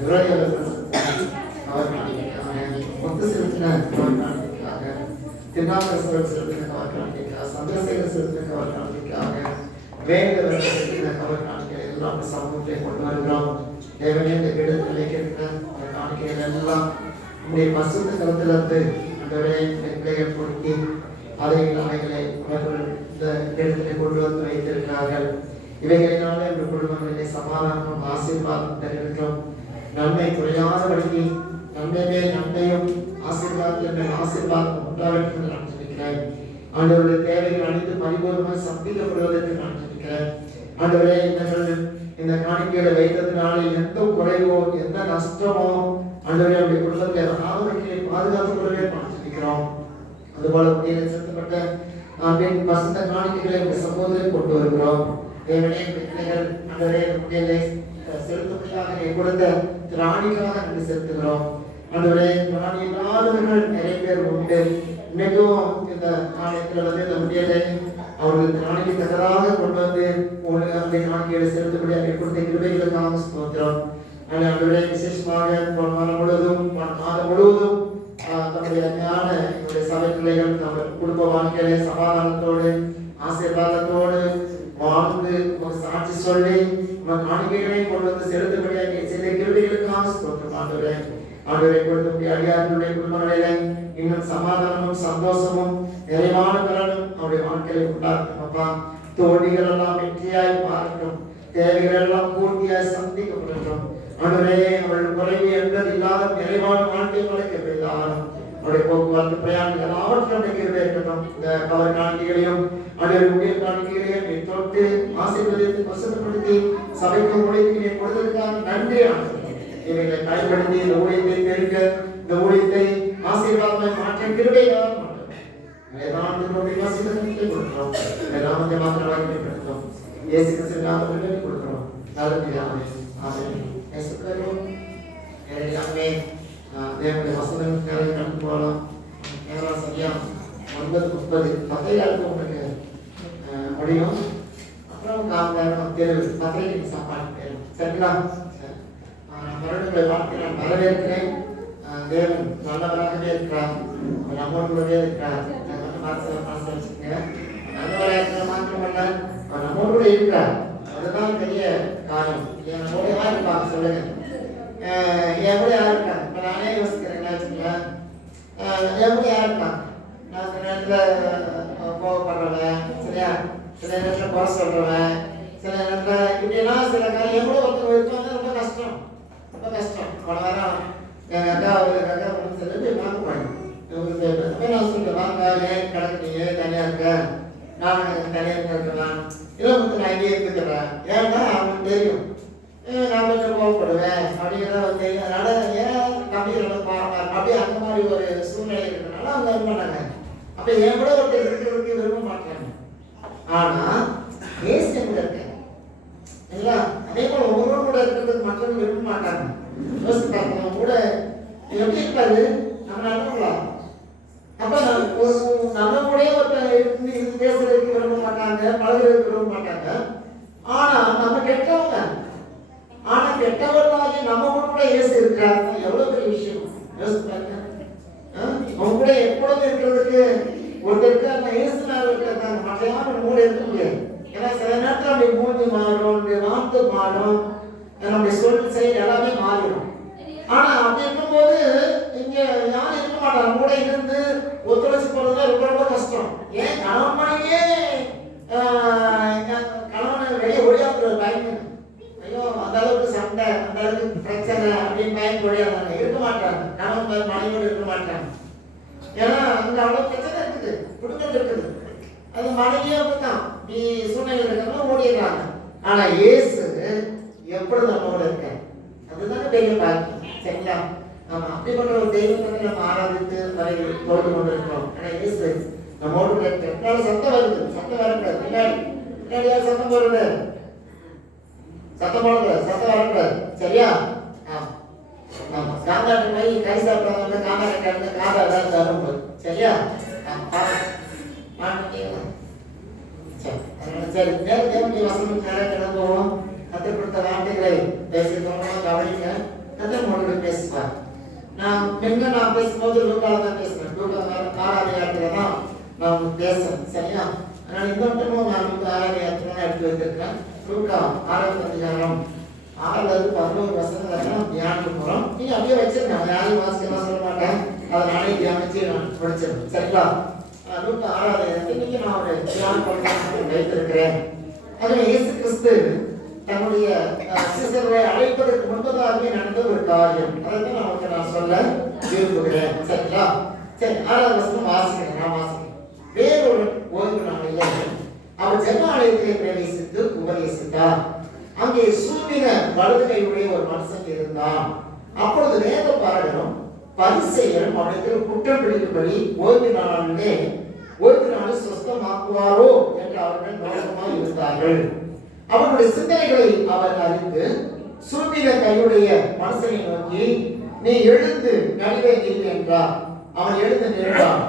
துறையவர்கள் அவர் காணிக்கிறாங்க, கொத்து செலுத்தின அவர் காணிக்கிறாங்க, திருநாகேஸ்வரர் செலுத்தின அவர் காணிக்கிறாங்க, சந்திரசேகர் செலுத்தின அவர் காணிக்கிறாங்க, வேங்கவர் செலுத்தின அவர் காணிக்கிறாங்க. எல்லாம் சமூகத்தை கொண்டு வருகிறோம். தேவனே இந்த இடத்துல கேட்கிற அந்த காணிக்கைகள் எல்லாம் உங்களுடைய பசுத்த கருத்திலிருந்து பிள்ளைகள் பொருத்தி அதை அவைகளை அவர்கள் இந்த இடத்திலே கொண்டு வந்து வைத்திருக்கிறார்கள். இவைகளினாலே என்ற குடும்பங்களிலே சமாதானம் ஆசீர்வாதம் தருகிறோம். நன்மை குறையாதபடிக்கு நன்மை மேல் நன்மையும் ஆசீர்வாதத்தில் மேல் ஆசீர்வாதம் உண்டாவதற்கு நான் சொல்லிக்கிறேன். ஆண்டவருடைய தேவைகள் அனைத்து பரிபூர்ணமாக சந்திக்கப்படுவதற்கு நான் சொல்லிக்கிறேன். ஆண்டவரே இந்த காணிக்கைகளை வைத்ததுனால எந்த குறைவோ எந்த நஷ்டமோ ஆண்டவரே அவருடைய குடும்பத்தை ஆரோக்கியத்தை பாதுகாத்துக் கொள்ளவே நான் சொல்லிக்கிறோம். அதுபோல உண்மையிலே செலுத்தப்பட்ட பெண் பசுத்த காணிக்கைகளை இந்த சமூகத்தில் கொண்டு வருகிறோம். தேவனே பிள்ளைகள் ஆண்டவரே உண்மையிலே செலுத்தும்படியாக கொடுத்த ராணிக்காக நன்றி செலுத்துகிறோம். ஆண்டவரே ராணி இல்லாதவர்கள் நிறைய பேர் உண்டு. இன்னைக்கும் இந்த ஆலயத்தில் வந்து இந்த முடியலை அவர்கள் ராணிக்கு தகராக கொண்டு வந்து அந்த காணிக்கைகளை செலுத்தபடி அதை கொடுத்த கிருபைகளுக்காக ஸ்தோத்திரம். ஆண்டவரே விசேஷமாக மாதம் முழுவதும் தன்னுடைய ஞான என்னுடைய சபை பிள்ளைகள் நம்ம குடும்ப வாழ்க்கையில சமாதானத்தோடு ஆசீர்வாதத்தோடு வாழ்ந்து ஒரு சாட்சி சொல்லி நம்ம காணிக்கைகளை கொண்டு வந்து செலுத்தபடியாக செய்த கிருபைகளுக்காக ஸ்தோத்திரம். ஆண்டவரை கொடுத்த அடியார்களுடைய குடும்பங்களிலே இன்னும் சமாதானமும் சந்தோஷமும் நிறைவான பலனும் அவருடைய வாழ்க்கையை உண்டாக்கும். அப்பா தோல்விகள் எல்லாம் வெற்றியாய் மாறட்டும், தேவைகள் எல்லாம் பூர்த்தியாய் சந்திக்கப்படட்டும். ஆண்டவரே அவர்கள் குறைவு என்பது இல்லாத நிறைவான வாழ்க்கை வளர்க்கப்பட்டாலும் அவருடைய போக்குவரத்து பிரயாணங்கள் எல்லாவற்றும் இருக்கட்டும். இந்த கவர் காணிக்கைகளையும் ஆண்டவருடைய உயர் காணிக்கைகளையும் தொட்டு ஆசீர்வதித்து வசப்படுத்தி சபைக்கு உழைப்பினை கொடுத்ததற்காக நன்றி. இவைகளை பயன்படுத்தி இந்த ஊழியத்தை பெருக்க இந்த ஊழியத்தை ஆசீர்வாதமாய் மாற்ற கிருபையாக மாற்றோம். கொடுக்கிறோம். நாமத்தை மாத்திரம் பயன்படுத்தும். இயேசு கிறிஸ்து நாமத்தில் கொடுக்கிறோம். நல்லபடியாகவே ஆமென். இயேசுக்கரும் எல்லாமே தேவனுடைய வசனம் கடந்து போகலாம். நேரம் சரியா 9:30 10 உங்களுக்கு முடியும். அப்புறம் காமநேரம் தேர்வு 10 சாப்பாடு சரிங்களா? மறுபடியும் வாழ்க்கை நான் வரவேற்கிறேன். தேவன் நல்லவராகவே இருக்கிறார், நம்மோடுவே இருக்கிறார். நல்லவராக இருக்கிற மாத்திரமல்ல நம்மோடு கூட இருக்கிறார். அதுதான் பெரிய காரணம். நம்மோட யார் இருப்பாங்க சொல்லுங்க? என் கூட யார் இருக்காங்க? இப்போ நானே யோசிக்கிறேன் வச்சுக்கோங்களேன். என் கூட யார் இருப்பாங்க? நான் சில நேரத்தில் கோவப்படுறவன், சரியா? சில நேரத்தில் குறை சொல்றவன், சில நேரத்தில் இப்படியெல்லாம் சில காரியம் என் கூட ஒருத்தர் இருப்பாங்க. ரொம்ப கஷ்டம், ரொம்ப கஷ்டம். போன வாரம் எங்கள் அக்கா ஒன்று சொல்லி பார்க்க நான் சொல்றேன், வாங்க ஏன் கிடக்குறீங்க தனியாக இருக்க, நான் தனியாக இருக்கிறேன், இல்லை வந்து நான் இங்கே இருந்துக்கிறேன். ஏன்னா அவனுக்கு தெரியும் நான் கொஞ்சம் கோவப்படுவேன் அப்படிங்கிறத தெரியும். அதனால ஏன் தம்பிகளோட அப்படியே அந்த மாதிரி ஒரு சூழ்நிலை இருக்கிறதுனால அவங்க இது பண்ணாங்க. அப்போ என் கூட ஒருத்தர் இருக்கிறதுக்கு விரும்ப மாட்டாங்க. ஆனால் ஏசு கூட இருக்கேன் இல்லைங்களா? அதே போல் ஒவ்வொருவரும் கூட இருக்கிறதுக்கு மற்றவங்க விரும்ப மாட்டாங்க. யோசிச்சு பார்க்கணும் கூட எப்படி இருக்காது நம்ம நல்லவங்களா? அப்ப நம்ம கூட ஒருத்தர் இருந்து பேசுறதுக்கு விரும்ப மாட்டாங்க, பழகுறதுக்கு விரும்ப மாட்டாங்க. ஆனா நம்ம கெட்டவங்க, ஆனா கெட்டவர்களாகி நம்ம கூட இயேசு இருக்கிறாங்க. எவ்வளவு பெரிய விஷயம் யோசிச்சு பாருங்க. அவங்க கூட எப்பொழுதும் இருக்கிறதுக்கு ஒருத்தருக்கு அந்த இயேசுனால இருக்கிறதாங்க, மற்ற யாரும் கூட இருக்க முடியாது. ஏன்னா சில நேரத்தில் நம்முடைய மூஞ்சி மாறும், நம்முடைய வார்த்தை மாறும், நம்முடைய சொல் செயல் எல்லாமே மாறிடும். ஆனா அப்படி இருக்கும்போது இங்க யாரும் இருக்க மாட்டாங்க. கூட இருந்து ஒத்துழைச்சு போறது ரொம்ப ரொம்ப கஷ்டம். ஏன் கணவன் மனைவியே கணவனை வெளியே ஒழியாத்துறது பயன். ஐயோ அந்த அளவுக்கு சண்டை, அந்த அளவுக்கு பிரச்சனை அப்படின்னு பயன் ஒழியாதாங்க, இருக்க மாட்டாங்க. கணவன் மனைவியோடு இருக்க மாட்டாங்க. ஏன்னா அங்க அவ்வளவு பிரச்சனை இருக்குது, குடும்பம் இருக்குது. அது மனைவியே அப்படித்தான், நீ சூழ்நிலை இருக்கிறவங்க ஓடிடுறாங்க. ஆனா இயேசு எப்பொழுது நம்மளோட இருக்க, அதுதானே பெரிய பாக்கியம். சரிங்களா? ஆமா, அப்படிப்பட்ட ஒரு தெய்வத்தை நம்ம ஆராதித்து தோடு கொண்டு இருக்கிறோம். ஆனா இயேசு நம்மோடு இருக்க சத்தம் வருது, சத்தம் வரக்கூடாது. பின்னாடி சத்தம் போடுறது, சத்தம் போடுறது, சத்தம் வரக்கூடாது. சரியா? ஆமா, காந்தாட்டு போய் கை சாப்பிடுறவங்க காந்தாட்ட கிடந்து காதா ஏதாவது தரும். சரியா? சரி, தேவனுடைய வசனம் நிறைய கிடந்துவோம். கற்றுக் கொடுத்த வார்த்தைகளை பேசி கவனிங்க. கர்த்தர் உங்களோட பேசுவார். நான் பேசும்போது லூக்கால தான் பேசுறேன். லூக்கா 6வது அதிகாரத்துல தான் நான் பேசுறேன். சரியா? அதனால இந்த மட்டும் நான் 6வது அதிகாரத்துல எடுத்து வச்சிருக்கேன். லூக்கா 6வது அதிகாரம் 6-11 வசனங்கள் தியானிக்க போறோம். நீங்க அப்படியே வச்சிருங்க. யாரையும் வாசிக்கலாம் சொல்ல மாட்டேன். அதை நானே தியானிச்சு நான் படிச்சிருக்கேன். சரிங்களா? லூக்கா 6வது அதிகாரத்தை நீங்க நான் ஒரு தியானம் பண்ண வைத்திருக்கிறேன். அதுல இயேசு கிறிஸ்து தன்னுடைய சீசர்களை அழைப்பதற்கு முன்பதாகவே நடந்த ஒரு காரியம். அதை நான் சொல்ல விரும்புகிறேன். சரிங்களா? சரி, 6வது வசனம் வாசிக்கிறேன். நான் வாசிக்கிறேன். வேறொரு ஓய்வு நாளிலே அவர் ஜெப ஆலயத்திலே பிரவேசித்து உபதேசித்தார். அங்கே சூம்பின வலது கையுடைய ஒரு மனுஷன் இருந்தான். அப்பொழுது வேத பாரகரும் பரிசேயரும் அவனுக்கு குற்றம் பிடிக்கும்படி ஓய்வு நாளை சுத்தமாக்குவாரோ என்று அவர்கள் நோக்கமாக இருந்தார்கள். அவனுடைய சிந்தனைகளை அவர் அறிந்து சூம்பின கையுடைய மனுஷனை நோக்கி, நீ எழுந்து நடுவே நில் என்றார். அவன் எழுந்து நின்றான்.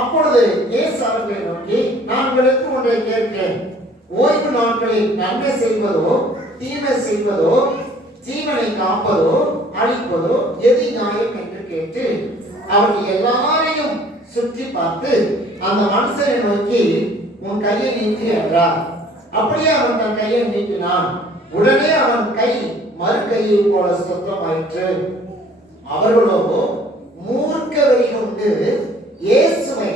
அப்பொழுது இயேசு அவர்களை நோக்கி, நான் உங்களுக்கு ஒன்றை கேட்கிறேன். ஓய்வு நாட்களில் நன்மை செய்வதோ தீமை செய்வதோ ஜீவனை காப்பதோ அழிப்பதோ எது நியாயம் என்று கேட்டு அவர்கள் எல்லாரையும் சுற்றி பார்த்து அந்த மனுஷனை நோக்கி, உன் கையை நீட்டு என்றார். அப்படியே அவன் தன் கையை நீட்டினான். உடனே அவன் கை மறு கையை போல சுத்தமாயிற்று. அவர்களோ மூர்க்க வெறி கொண்டு இயேசுவை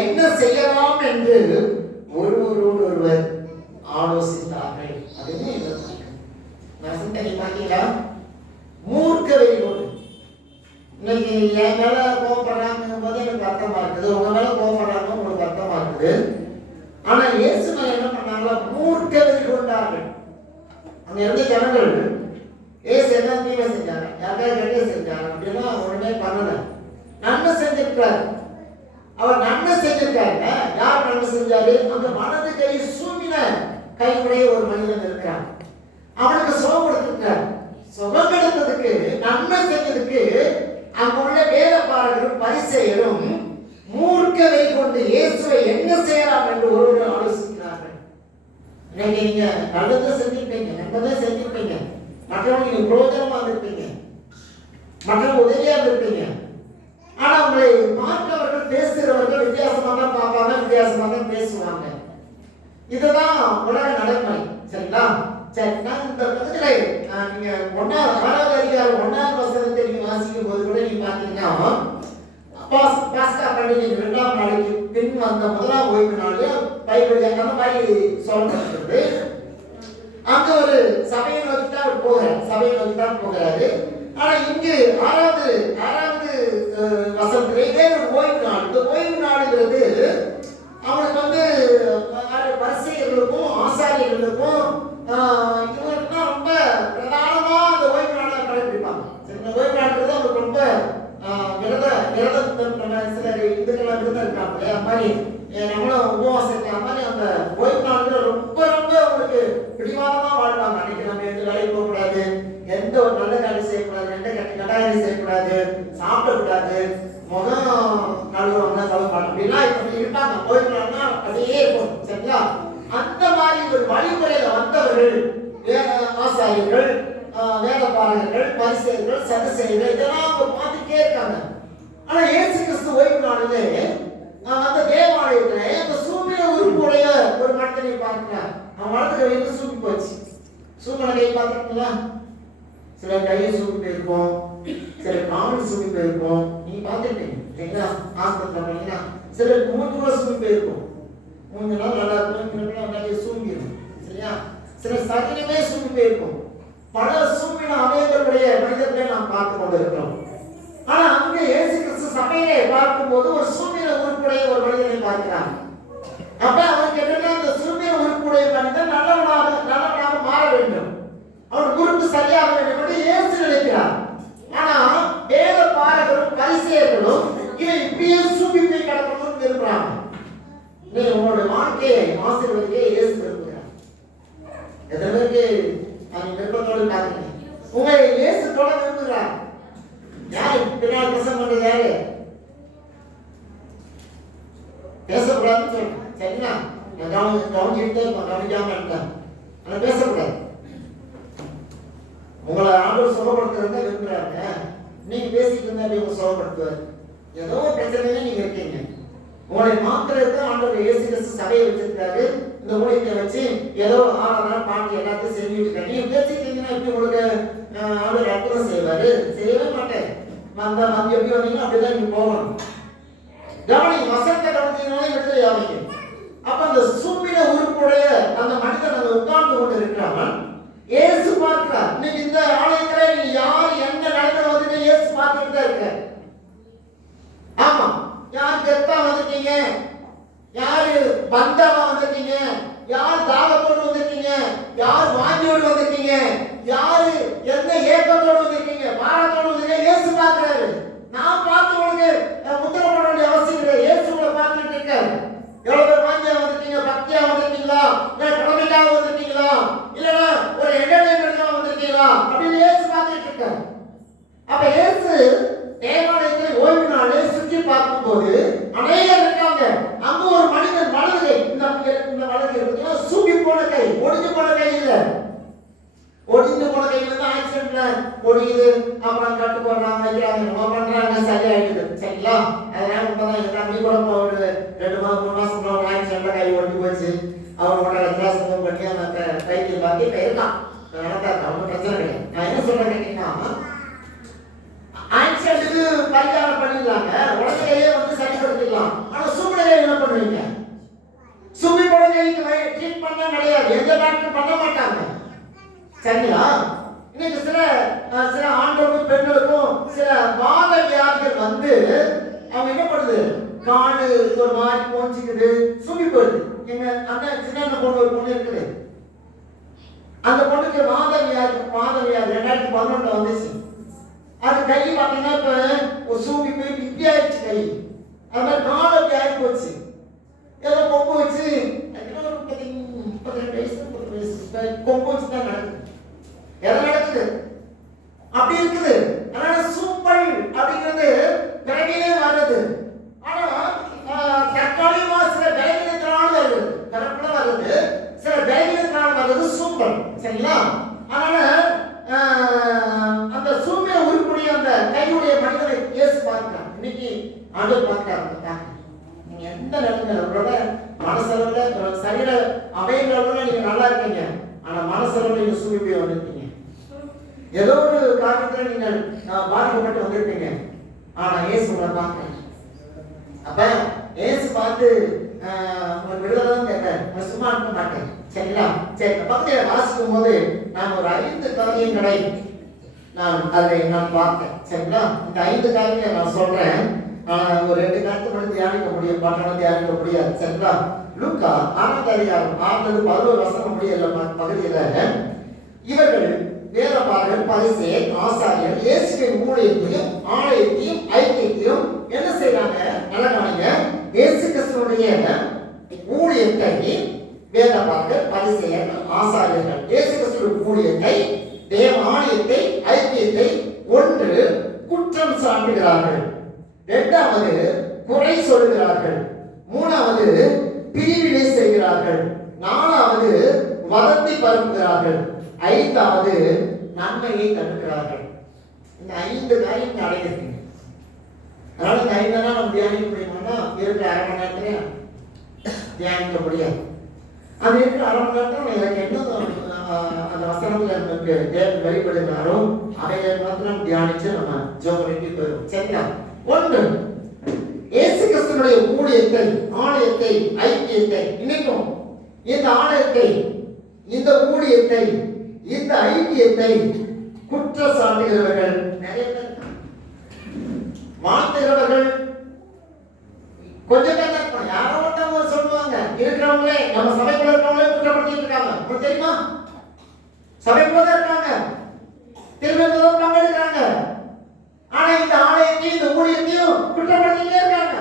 என்ன செய்யலாம் என்று ஒருவர் ஆலோசித்தார்கள். அதுவே மூர்க்க வெறி கொண்டு. இன்னைக்கு என் மேல கோபப்படுறாங்க போது எனக்கு அர்த்தமா இருக்குது, உங்க மேல கோபப்படுறாங்க உங்களுக்கு அர்த்தமா இருக்குது. ஆனா இயேசு மேல என்ன பண்ணாங்களா? மூர்க்க வெறி கொண்டார்கள். அங்க இருந்த ஜனங்கள் இயேசு என்ன தீமை செஞ்சாங்க, யாருக்காவது கெட்ட செஞ்சாங்க அப்படின்னா உடனே பண்ணல. நன்மை செஞ்சிருக்காரு. அவர் நன்மை செஞ்சிருக்காருங்க. யார் நன்மை செஞ்சாரு? அந்த வலது கை சூம்பின கையுடைய ஒரு மனிதன் இருக்கிறான். அவனுக்கு சுகம் கொடுத்திருக்காரு. சுகம் கொடுத்ததுக்கு நன்மை செஞ்சதுக்கு அங்க உள்ள வேத பாரகரும் பரிசேயரும் மூர்க்க வெறி கொண்டு இயேசுவை என்ன செய்யலாம் என்று ஒருவர் ஆலோசிக்கிறார்கள். இன்னைக்கு நீங்க நல்லதை செஞ்சிருப்பீங்க, நல்லதை செஞ்சிருப்பீங்க, மற்றவங்க நீங்க பிரயோஜனமா இருப்பீங்க, மற்றவங்க உதவியா இருப்பீங்க. ஆனா உங்களை பார்க்கிறவர்கள் பேசுகிறவர்கள் வித்தியாசமா தான் பார்ப்பாங்க, வித்தியாசமா தான் பேசுவாங்க. இதுதான் உலக நடைமுறை. சரிங்களா? சரி, நான் இந்த பக்கத்துல நீங்க 6வது அதிகாரம் 1வது வசனத்தை நீங்க வாசிக்கும் போது கூட நீங்க பாத்தீங்கன்னா, பாஸ்கா பண்டிகை 2ஆம் நாளைக்கு பின் வந்த முதலாம் ஓய்வு நாள் பைபிள் அந்த மாதிரி சொல்லப்பட்டிருக்கு. அங்க ஒரு சபையை நோக்கி தான் போகிறாரு. ஆனா இங்கு 6வது வசனத்திலே வேறு ஓய்வு நாள். இந்த ஓய்வு நாளுங்கிறது அவனுக்கு பரிசேயர்களுக்கும் ஆசாரியர்களுக்கும் இவருக்குன்னா ரொம்ப பிரதானமா அந்த ஓய்வு நாளை கடைபிடிப்பாங்க. இந்த ஓய்வு நாளுங்கிறது அவங்களுக்கு ரொம்ப சிலர் இந்துக்கெல்லாம் விரதம் இருக்காங்க. அது மாதிரி நம்மளும் உபவாசம் இருக்கிற மாதிரி அந்த ஓய்வு நாள்ல ரொம்ப அவங்களுக்கு பிடிவாதமா வாழ்வாங்க. அன்னைக்கு நம்ம எந்த வேலைக்கு போகக்கூடாது, எந்த ஒரு நல்ல காரியம் செய்யக்கூடாது, எந்த கட்டாயம் செய்யக்கூடாது, சாப்பிடக்கூடாது, முகம் கழுவுவாங்க, கழுவாங்க அப்படிலாம் இப்ப இருப்பாங்க. ஓய்வு நாள்னா அப்படியே இருக்கும். சரிங்களா? அந்த மாதிரி ஒரு வழிமுறையில வந்தவர்கள் ஆசாரியர்கள், வேத பாரகர்கள், பரிசேயர்கள், சதுசேயர்கள் இதெல்லாம் அவங்க பார்த்துட்டே இருக்காங்க. ஆனா இயேசு கிறிஸ்து ஓய்வு நாளிலே அந்த தேவாலயத்துல அந்த சூம்பின உறுப்புடைய ஒரு மனிதனை பார்க்கிறார். அவன் வளர்த்து கை சூப்பி போச்சு. சூம்பின கை பார்த்துருக்கீங்களா? சில கையை சூப்பி போயிருக்கும், சில காவல் சூப்பி போயிருக்கும். நீங்க பார்த்துருப்பீங்க சரிங்களா? ஆஸ்பத்திரி பண்ணீங்கன்னா சிலருக்கு மூன்று கூட சூப்பி போயிருக்கும். 3 நாள் நல்லா இருக்கும், நிறைய சூம்பிடும். சரியா? சில சரீரமே சூப்பி போயிருக்கும். பல சூம்பின அவயங்களுடைய மனிதர்களை நாம் பார்த்து கொண்டிருக்கிறோம். ஆனா அங்கே இயேசு கிறிஸ்து சபையிலே பார்க்கும்போது ஒரு சூம்பின உறுப்புடைய ஒரு மனிதனை பார்க்கிறாங்க. அப்ப அவருக்கு என்னன்னா அந்த சூம்பின உறுப்புடைய மனிதன் நல்லவனாக மாற வேண்டும், அவர் உறுப்பு சரியாக வேண்டும் என்று இயேசு நினைக்கிறார். ஆனா வேத பாரகரும் பரிசேயர்களும் இவன் இப்படியே சூம்பி போய் கிடக்கணும்னு விரும்புறாங்க. நீ உங்களுடைய வாழ்க்கையை ஆசீர்வதிக்க இயேசு விரும்புகிறார். எத்தனை பேருக்கு அந்த விருப்பத்தோடு பாருங்க. உங்களை இயேசு தொட விரும்புகிறார். யாரு பின்னால் பிரசங்கம் பண்றது? யாரு பேசக்கூடாதுன்னு சொல்றேன். சரிங்களா? நான் கவனிச்சுட்டே இருப்பேன், கவனிக்காம இருக்கேன். ஆனா பேசக்கூடாது. உங்களை ஆண்டவர் சுகப்படுத்துறத விரும்புறாங்க. நீங்க பேசிட்டு இருந்தா உங்களை சுகப்படுத்துவார். ஏதோ பிரச்சனையில நீங்க இருக்கீங்க, உங்களை மாத்திரத்தை ஆண்டவர் இயேசு கிறிஸ்து சபையை வச்சிருக்காரு. இந்த ஊழியத்தை வச்சு ஏதோ ஆராதனை பாட்டு எல்லாத்தையும் செஞ்சுட்டு இருக்காங்க. நீங்க பேசிட்டு இருந்தீங்கன்னா எப்படி உங்களுக்கு ஆண்டவர் அற்புதம் செய்வாரு? செய்யவே மாட்டேன். அந்த எப்படி வந்தீங்கன்னா அப்படிதான் நீங்க போகணும். கவனி, வசனத்தை கவனிச்சீங்கனாலே விடுதலை ஆவீங்க. அப்ப அந்த சூம்பின உறுப்புடைய அந்த மனிதன் அந்த உட்கார்ந்து கொண்டு இருக்கிறவன் இயேசு பார்க்கிறார். இன்னைக்கு இந்த ஆலயத்துல நீங்க யார் என்ன நடந்து வந்து இயேசு பார்த்துட்டு தான் இருக்க. ஆமா, யார் கெத்தா வந்திருக்கீங்க, யாரு பந்தமா வந்திருக்கீங்க, யார் தாகத்தோடு வந்திருக்கீங்க, யார் வாங்கியோடு வந்திருக்கீங்க, யாரு எந்த ஏக்கத்தோடு வந்திருக்கீங்க, பாரத்தோடு வந்திருக்கீங்க, இயேசு பார்க்கிறாரு. நான் பார்த்து உங்களுக்கு முத்திர போட வேண்டிய அவசியம் இல்லை. இயேசு உங்களை பார்த்துட்டு இருக்காரு. எவ்வளவு பேர் வாங்கியா வந்திருக்கீங்க, பக்தியா வந்திருக்கீங்களா, இல்ல கடமைக்காக வந்திருக்கீங்களா, இல்லைன்னா ஒரு என்டர்டைன்மெண்ட்காக வந்திருக்கீங்களா அப்படின்னு இயேசு பார்த்துட்டு இருக்காரு. அப்ப இயேசு தேவாலயத்தை ஓய்வு நாளே சுற்றி பார்க்கும்போது அநேகர் இருக்காங்க. அங்க ஒரு மனிதன் வலது, இந்த வலது இருக்கு சூப்பி போன கை, ஒடிஞ்சு போன கை இல்ல, ஒடிஞ்சு போன கையில தான் ஆக்சிடென்ட்ல ஒடியுது, அப்புறம் கட்டு போடுறாங்க, வைக்கிறாங்க, நம்ம பண்றாங்க, சரியாயிடுது. சரிங்களா? அதனால உண்மைதான். என் தம்பி கூட ஒரு 2 மாசம் 3 மாசம் ஒரு ஆக்சிடென்ட்ல கை ஒடிஞ்சு போச்சு. அவனோட ரத்னாசனம் பண்ணி அந்த கைத்தில் பார்த்து இப்ப இருக்கான், நடந்தா ஒன்றும் பிரச்சனை கிடையாது. நான் என்ன சொல்றேன் கேட்டீங்கன்னா, ஆக்சிடென்ட்டுக்கு பரிகாரம் பண்ணிடலாங்க, உடனேயே வந்து சரிப்படுத்திடலாம். ஆனா சூழ்நிலை என்ன பண்ணுவீங்க? சுமி குழந்தைக்கு ட்ரீட் பண்ண கிடையாது, எந்த டாக்டர் பண்ண மாட்டாங்க. சரிங்களா? இன்னைக்கு சில ஆண்களுக்கும் பெண்களுக்கும் சில வாத வியாதிகள் வந்து அவங்க என்ன பண்ணுது, காடு ஒரு மாதிரி போஞ்சிக்குது, சுமி போகுது. எங்க அந்த சின்ன பொண்ணு ஒரு பொண்ணு இருக்குது, அந்த பொண்ணுக்கு வாத வியாதி 2011 வந்துச்சு. அது கை பார்த்தீங்கன்னா இப்ப ஒரு சூப்பி போய் இப்படி ஆயிடுச்சு கை. அது மாதிரி கால அப்படி ஆகி போச்சு. ஏதோ கொம்பு வச்சு 32 வயசு கொம்பு வச்சு தான் நடக்குது. எதை நடக்குது அப்படி இருக்குது. அதனால சூப்பல் அப்படிங்கிறது பிறகையே வர்றது. ஆனா தற்காலிகமா சில பலவீனத்தினால வருது, பிறப்புல வருது, சில பலவீனத்தினால வருது சூப்பல். சரிங்களா? அதனால அந்த சூமிய உருப்புடைய அந்த கையுடைய மனிதனை இயேசு பார்க்கிறார். இன்னைக்கு ஆண்டவர் பார்க்கிறார். நீங்க எந்த நிலைமையில மனசளவுல சரீர அமைகளவுல நீங்க நல்லா இருக்கீங்க, ஆனா மனசளவுல நீங்க சூமிய வந்திருக்கீங்க. ஏதோ ஒரு காரணத்துல நீங்கள் பாதிக்கப்பட்டு வந்திருப்பீங்க, ஆனா இயேசு உங்களை பார்க்கிறேன். அப்ப இயேசு பார்த்து உங்களுக்கு விடுதலை தான் கேட்கிறேன், சும்மா இருக்க மாட்டேன். சரிங்களா? சரி, பக்கத்துல வாசிக்கும் போது நான் ஒரு 5 காரியங்களை நான் பார்த்தேன். சரிங்களா? இந்த 5 காரியங்களை நான் சொல்றேன். ஒரு 2 காரியத்தை மட்டும் தியானிக்க முடியும், பட்டணம் தியானிக்க முடியாது. சரிங்களா? லூக்கா 6ஆம் அதிகாரம் 6-11 வசனம் முடியல பகுதியில இவர்கள் வேதபாரகர், பரிசேயர், ஆசாரியர் இயேசுவின் ஊழியத்தையும் ஆலயத்தையும் ஐக்கியத்தையும் என்ன செய்றாங்க? நல்லா கவனிங்க. இயேசு கிறிஸ்துவுடைய ஊழியத்தை வேதபாரகர், பரிசேயர், ஆசாரியர்கள் இயேசு கிறிஸ்துவின் ஊழியத்தை, தேவ ஆலயத்தை, ஐக்கியத்தை ஒன்று குற்றம் சாட்டுகிறார்கள், 2வது குறை சொல்கிறார்கள், 3வது பிரிவினை செய்கிறார்கள், 4வது வதந்தி பரப்புகிறார்கள், 5வது நன்மையை தடுக்கிறார்கள். இந்த 5 காரியம் அடைஞ்சிருக்கீங்க. அதனால இந்த 5 நம்ம தியானிக்க முடியுமானா இருக்கிற 1/2 மணி நேரத்துல தியானிக்க முடியாது. அது இருக்கிற 1/2 மணி நேரத்துல எனக்கு என்ன அந்த வசனத்துல நமக்கு தேவன் வெளிப்படுகிறாரோ அதை மாத்திரம் தியானிச்சு நம்ம ஜெபம் பண்ணி போயிடும். சரிங்களா? 1 இயேசு கிறிஸ்துவினுடைய ஊழியத்தை, ஆலயத்தை, ஐக்கியத்தை, இன்னைக்கும் இந்த ஆலயத்தை, இந்த ஊழியத்தை, இந்த ஐக்கியத்தை குற்றம் சாட்டுகிறவர்கள் நிறைய பேர், வாழ்த்துகிறவர்கள் கொஞ்சம் பேர் தான். யாரோ ஒருத்தவங்க சொல்லுவாங்க, இருக்கிறவங்களே நம்ம சபைக்குள்ள இருக்கிறவங்களே குற்றப்படுத்திட்டு இருக்காங்க. உங்களுக்கு தெரியுமா? சபைக்குள்ள இருக்காங்க, திரும்ப பங்கெடுக்கிறாங்க, ஆனா இந்த ஆலயத்தையும் இந்த ஊழியத்தையும் குற்றப்படுத்திட்டே இருக்காங்க.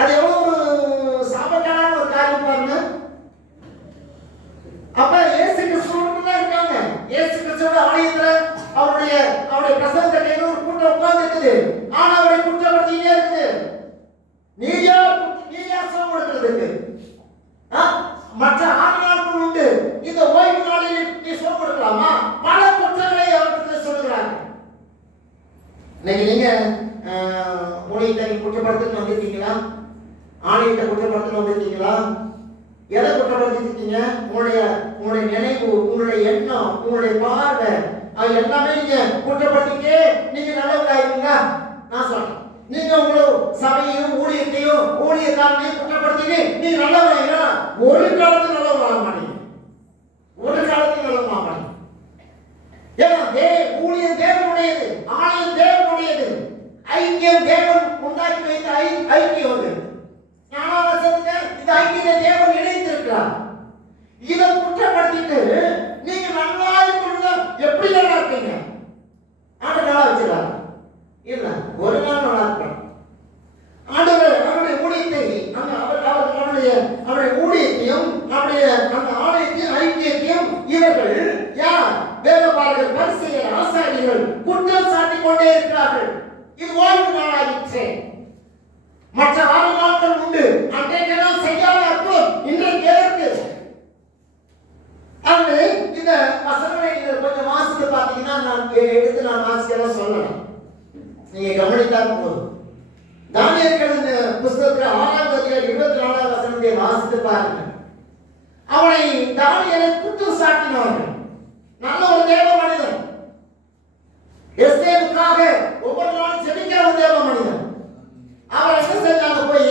அது எவ்வளவு ஒரு சாபக்கான ஒரு காரியம் பாருங்க. அப்ப இயேசு கிறிஸ்துவோட இருக்காங்க. இயேசு கிறிஸ்துவோட ஆலயத்துல அவருடைய பிரசங்கத்தை கேட்க ஒரு கூட்டம் உட்கார்ந்து இருக்குது, ஆனா அவரை குற்றப்படுத்திட்டே இருக்குது. நீயா சோம் கொடுக்கிறதுக்கு மற்ற 6 நாட்கள் உண்டு, இந்த ஓய்வு நாளில் நீ சோம் கொடுக்கலாமா? பல இன்னைக்கு நீங்க ஊழியத்தை குற்றப்படுத்தணும் வந்திருக்கீங்களா? ஆலயத்தை குற்றப்படுத்தணும் வந்திருக்கீங்களா? எதை குற்றப்படுத்திட்டு இருக்கீங்க? உங்களுடைய நினைவு, உங்களுடைய எண்ணம், உங்களுடைய பார்வை, அது எல்லாமே நீங்க குற்றப்படுத்திட்டே நீங்க நல்லவர்களாயிருக்கீங்களா? நான் சொல்றேன், நீங்க உங்களோட சபையையும் ஊழியத்தையும் ஊழியக்காரனையும் குற்றப்படுத்திட்டு நீங்க நல்லவர்களா? ஒரு காலத்துல நல்லவர்களாக மாட்டீங்க. ஒரு காலத்துல நல்லவர்களாக மாட்டீங்க. ஏன்னா ஊழியம் தேவனுடையது, ஆலயம் தேவனுடையது, ஐக்கியம் தேவன் உண்டாக்கி வைத்த ஐக்கியம் அது. இந்த ஐக்கியத்தை தேவன் இணைத்திருக்கிறார். இதை குற்றப்படுத்திட்டு நீங்க நல்லா இருக்கணும்னா எப்படி நல்லா இருக்கீங்க? ஆண்டு நல்லா வச்சிருக்காங்க இல்ல, ஒரு நாள் நல்லா இருப்பாங்க. ஆண்டவர் அவருடைய ஊழியத்தை அவருடைய ஊழியத்தையும் அவருடைய அந்த ஆலயத்தையும் ஐக்கியத்தையும் இவர்கள் யார்? வேதபாரகர், பரிசேயர், ஆசாரியர்கள் குற்றம் சாட்டி கொண்டே இருக்கிறார்கள். இது ஓய்வு நாளாயிற்று. மற்ற 6 நாட்கள் உண்டு. அன்றைக்கெல்லாம் செய்யாத அற்புதம் இன்றைக்கு எதற்கு? அது இந்த வசனங்களை நீங்கள் கொஞ்சம் வாசித்து பார்த்தீங்கன்னா, நான் வாசிக்கலாம் சொல்லல, நீங்க கவனித்தால் போதும். தானியேல் புஸ்தகத்தில் 6ஆம் அதிகாரம் 24ஆம் வசனத்தை வாசித்து பாருங்க. அவனை தானியேலை குற்றம் சாட்டினார்கள். நல்ல ஒரு தேவ மனிதன், எஸ்தேருக்காக ஒவ்வொரு நாளும் ஜெபிக்கிற ஒரு தேவ மனிதன். அவர் என்ன செஞ்சாங்க? போய்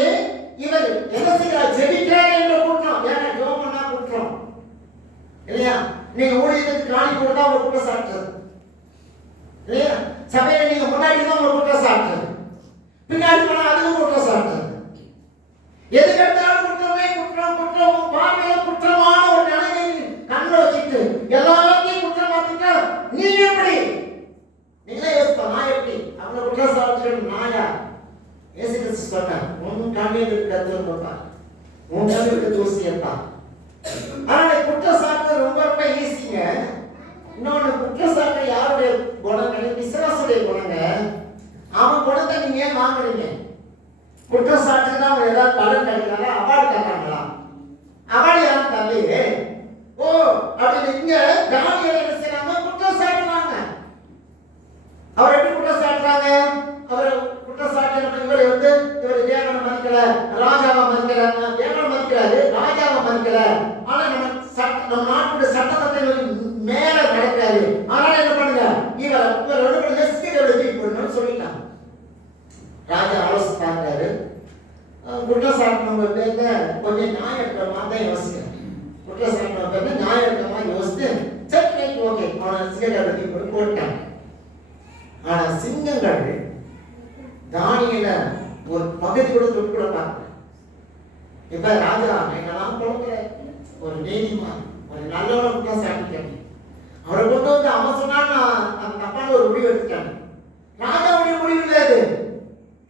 இவர் என்ன செய்யறார்? ஜெபிக்கிறார் என்ற குற்றம். ஏன்னா ஜெபம் பண்ணா குற்றம் இல்லையா? நீங்க ஊழியத்துக்கு காணி கொடுத்தா உங்க குற்றம் சாட்டுறது இல்லையா? சபையில நீங்க முன்னாடி தான் உங்க குற்றம் சாட்டுறது, பின்னாடி போனா அதுவும் குற்றம் சாட்டுறது. எதுக்கு எடுத்தாலும் குற்றமே குற்றம், குற்றம் பார்வையில குற்றமான ஒரு நிலையை கண்ணில் வச்சுட்டு எல்லாத்தையும் குற்றம் பார்த்துட்டா நீ எப்படி? நீங்களே யோசிப்பா, நான் எப்படி அவனை குற்றம் சாட்டுறது? நாயா? இயேசு கிறிஸ்து சொன்னார், உன் கண்ணில் கத்தர் பார்ப்பார், உன் கண்ணில் ஜோசியப்பா. ஆனா குற்றம் சாட்டுறது ரொம்ப ரொம்ப ஈஸிங்க. இன்னொன்று, குற்றம் சாட்டுற யாருடைய குணங்கள்? விசுவாசுடைய குணங்க. அவன் குணத்தை நீங்க ஏன் வாங்குறீங்க? குற்றம் சாட்டுனா அவங்க ஏதாவது பலன் கிடைக்கிறாங்களா? அவார்டு தர்றாங்களா? அவார்டு யாரும் தரலையே. ஓ அப்படின்னு இங்க தானியேல் என்ன செய்யறாங்க? குற்றம் சாட்டுறாங்க. அவர் எப்படி குற்றம் சாட்டுறாங்க? அவர் குற்றம் சாட்டின இவர் தேவனை மதிக்கல, ராஜாவை மதிக்கல. தேவனை மதிக்கிறாரு, ராஜாவை மதிக்கல. ஆனா நம்ம நாட்டுடைய சட்டத்திட்டங்கள் மேல நடக்கிறாரு. ஆனால் என்ன பண்ணுங்க? இவர் சொல்லிட்டாங்க. ராஜா ஆலோசனை பார்க்கிறாரு. குற்றம் சாட்டினவங்க பேர்ல கொஞ்சம் நியாயம் இருக்கிற மாதிரி தான் யோசிக்கிறேன். குற்றம் சாட்டினவங்க பேர்ல நியாயம் இருக்கிற மாதிரி யோசித்து சரி ஓகே அவனை சிங்கத்தை போட்டாங்க. ஆனா சிங்கங்கள் தானியேல ஒரு பகுதி கூட தொட்டு கூட பார்க்கல. இப்ப ராஜா எங்கெல்லாம் கொடுக்குற ஒரு நீதிமான், ஒரு நல்லவனை குற்றம் சாட்டிட்டேன். அவரை கொண்டு வந்து அவன் சொன்னான்னு அந்த தப்பான ஒரு முடிவு எடுத்துட்டாங்க. ராஜாவுடைய முடிவு இல்லது.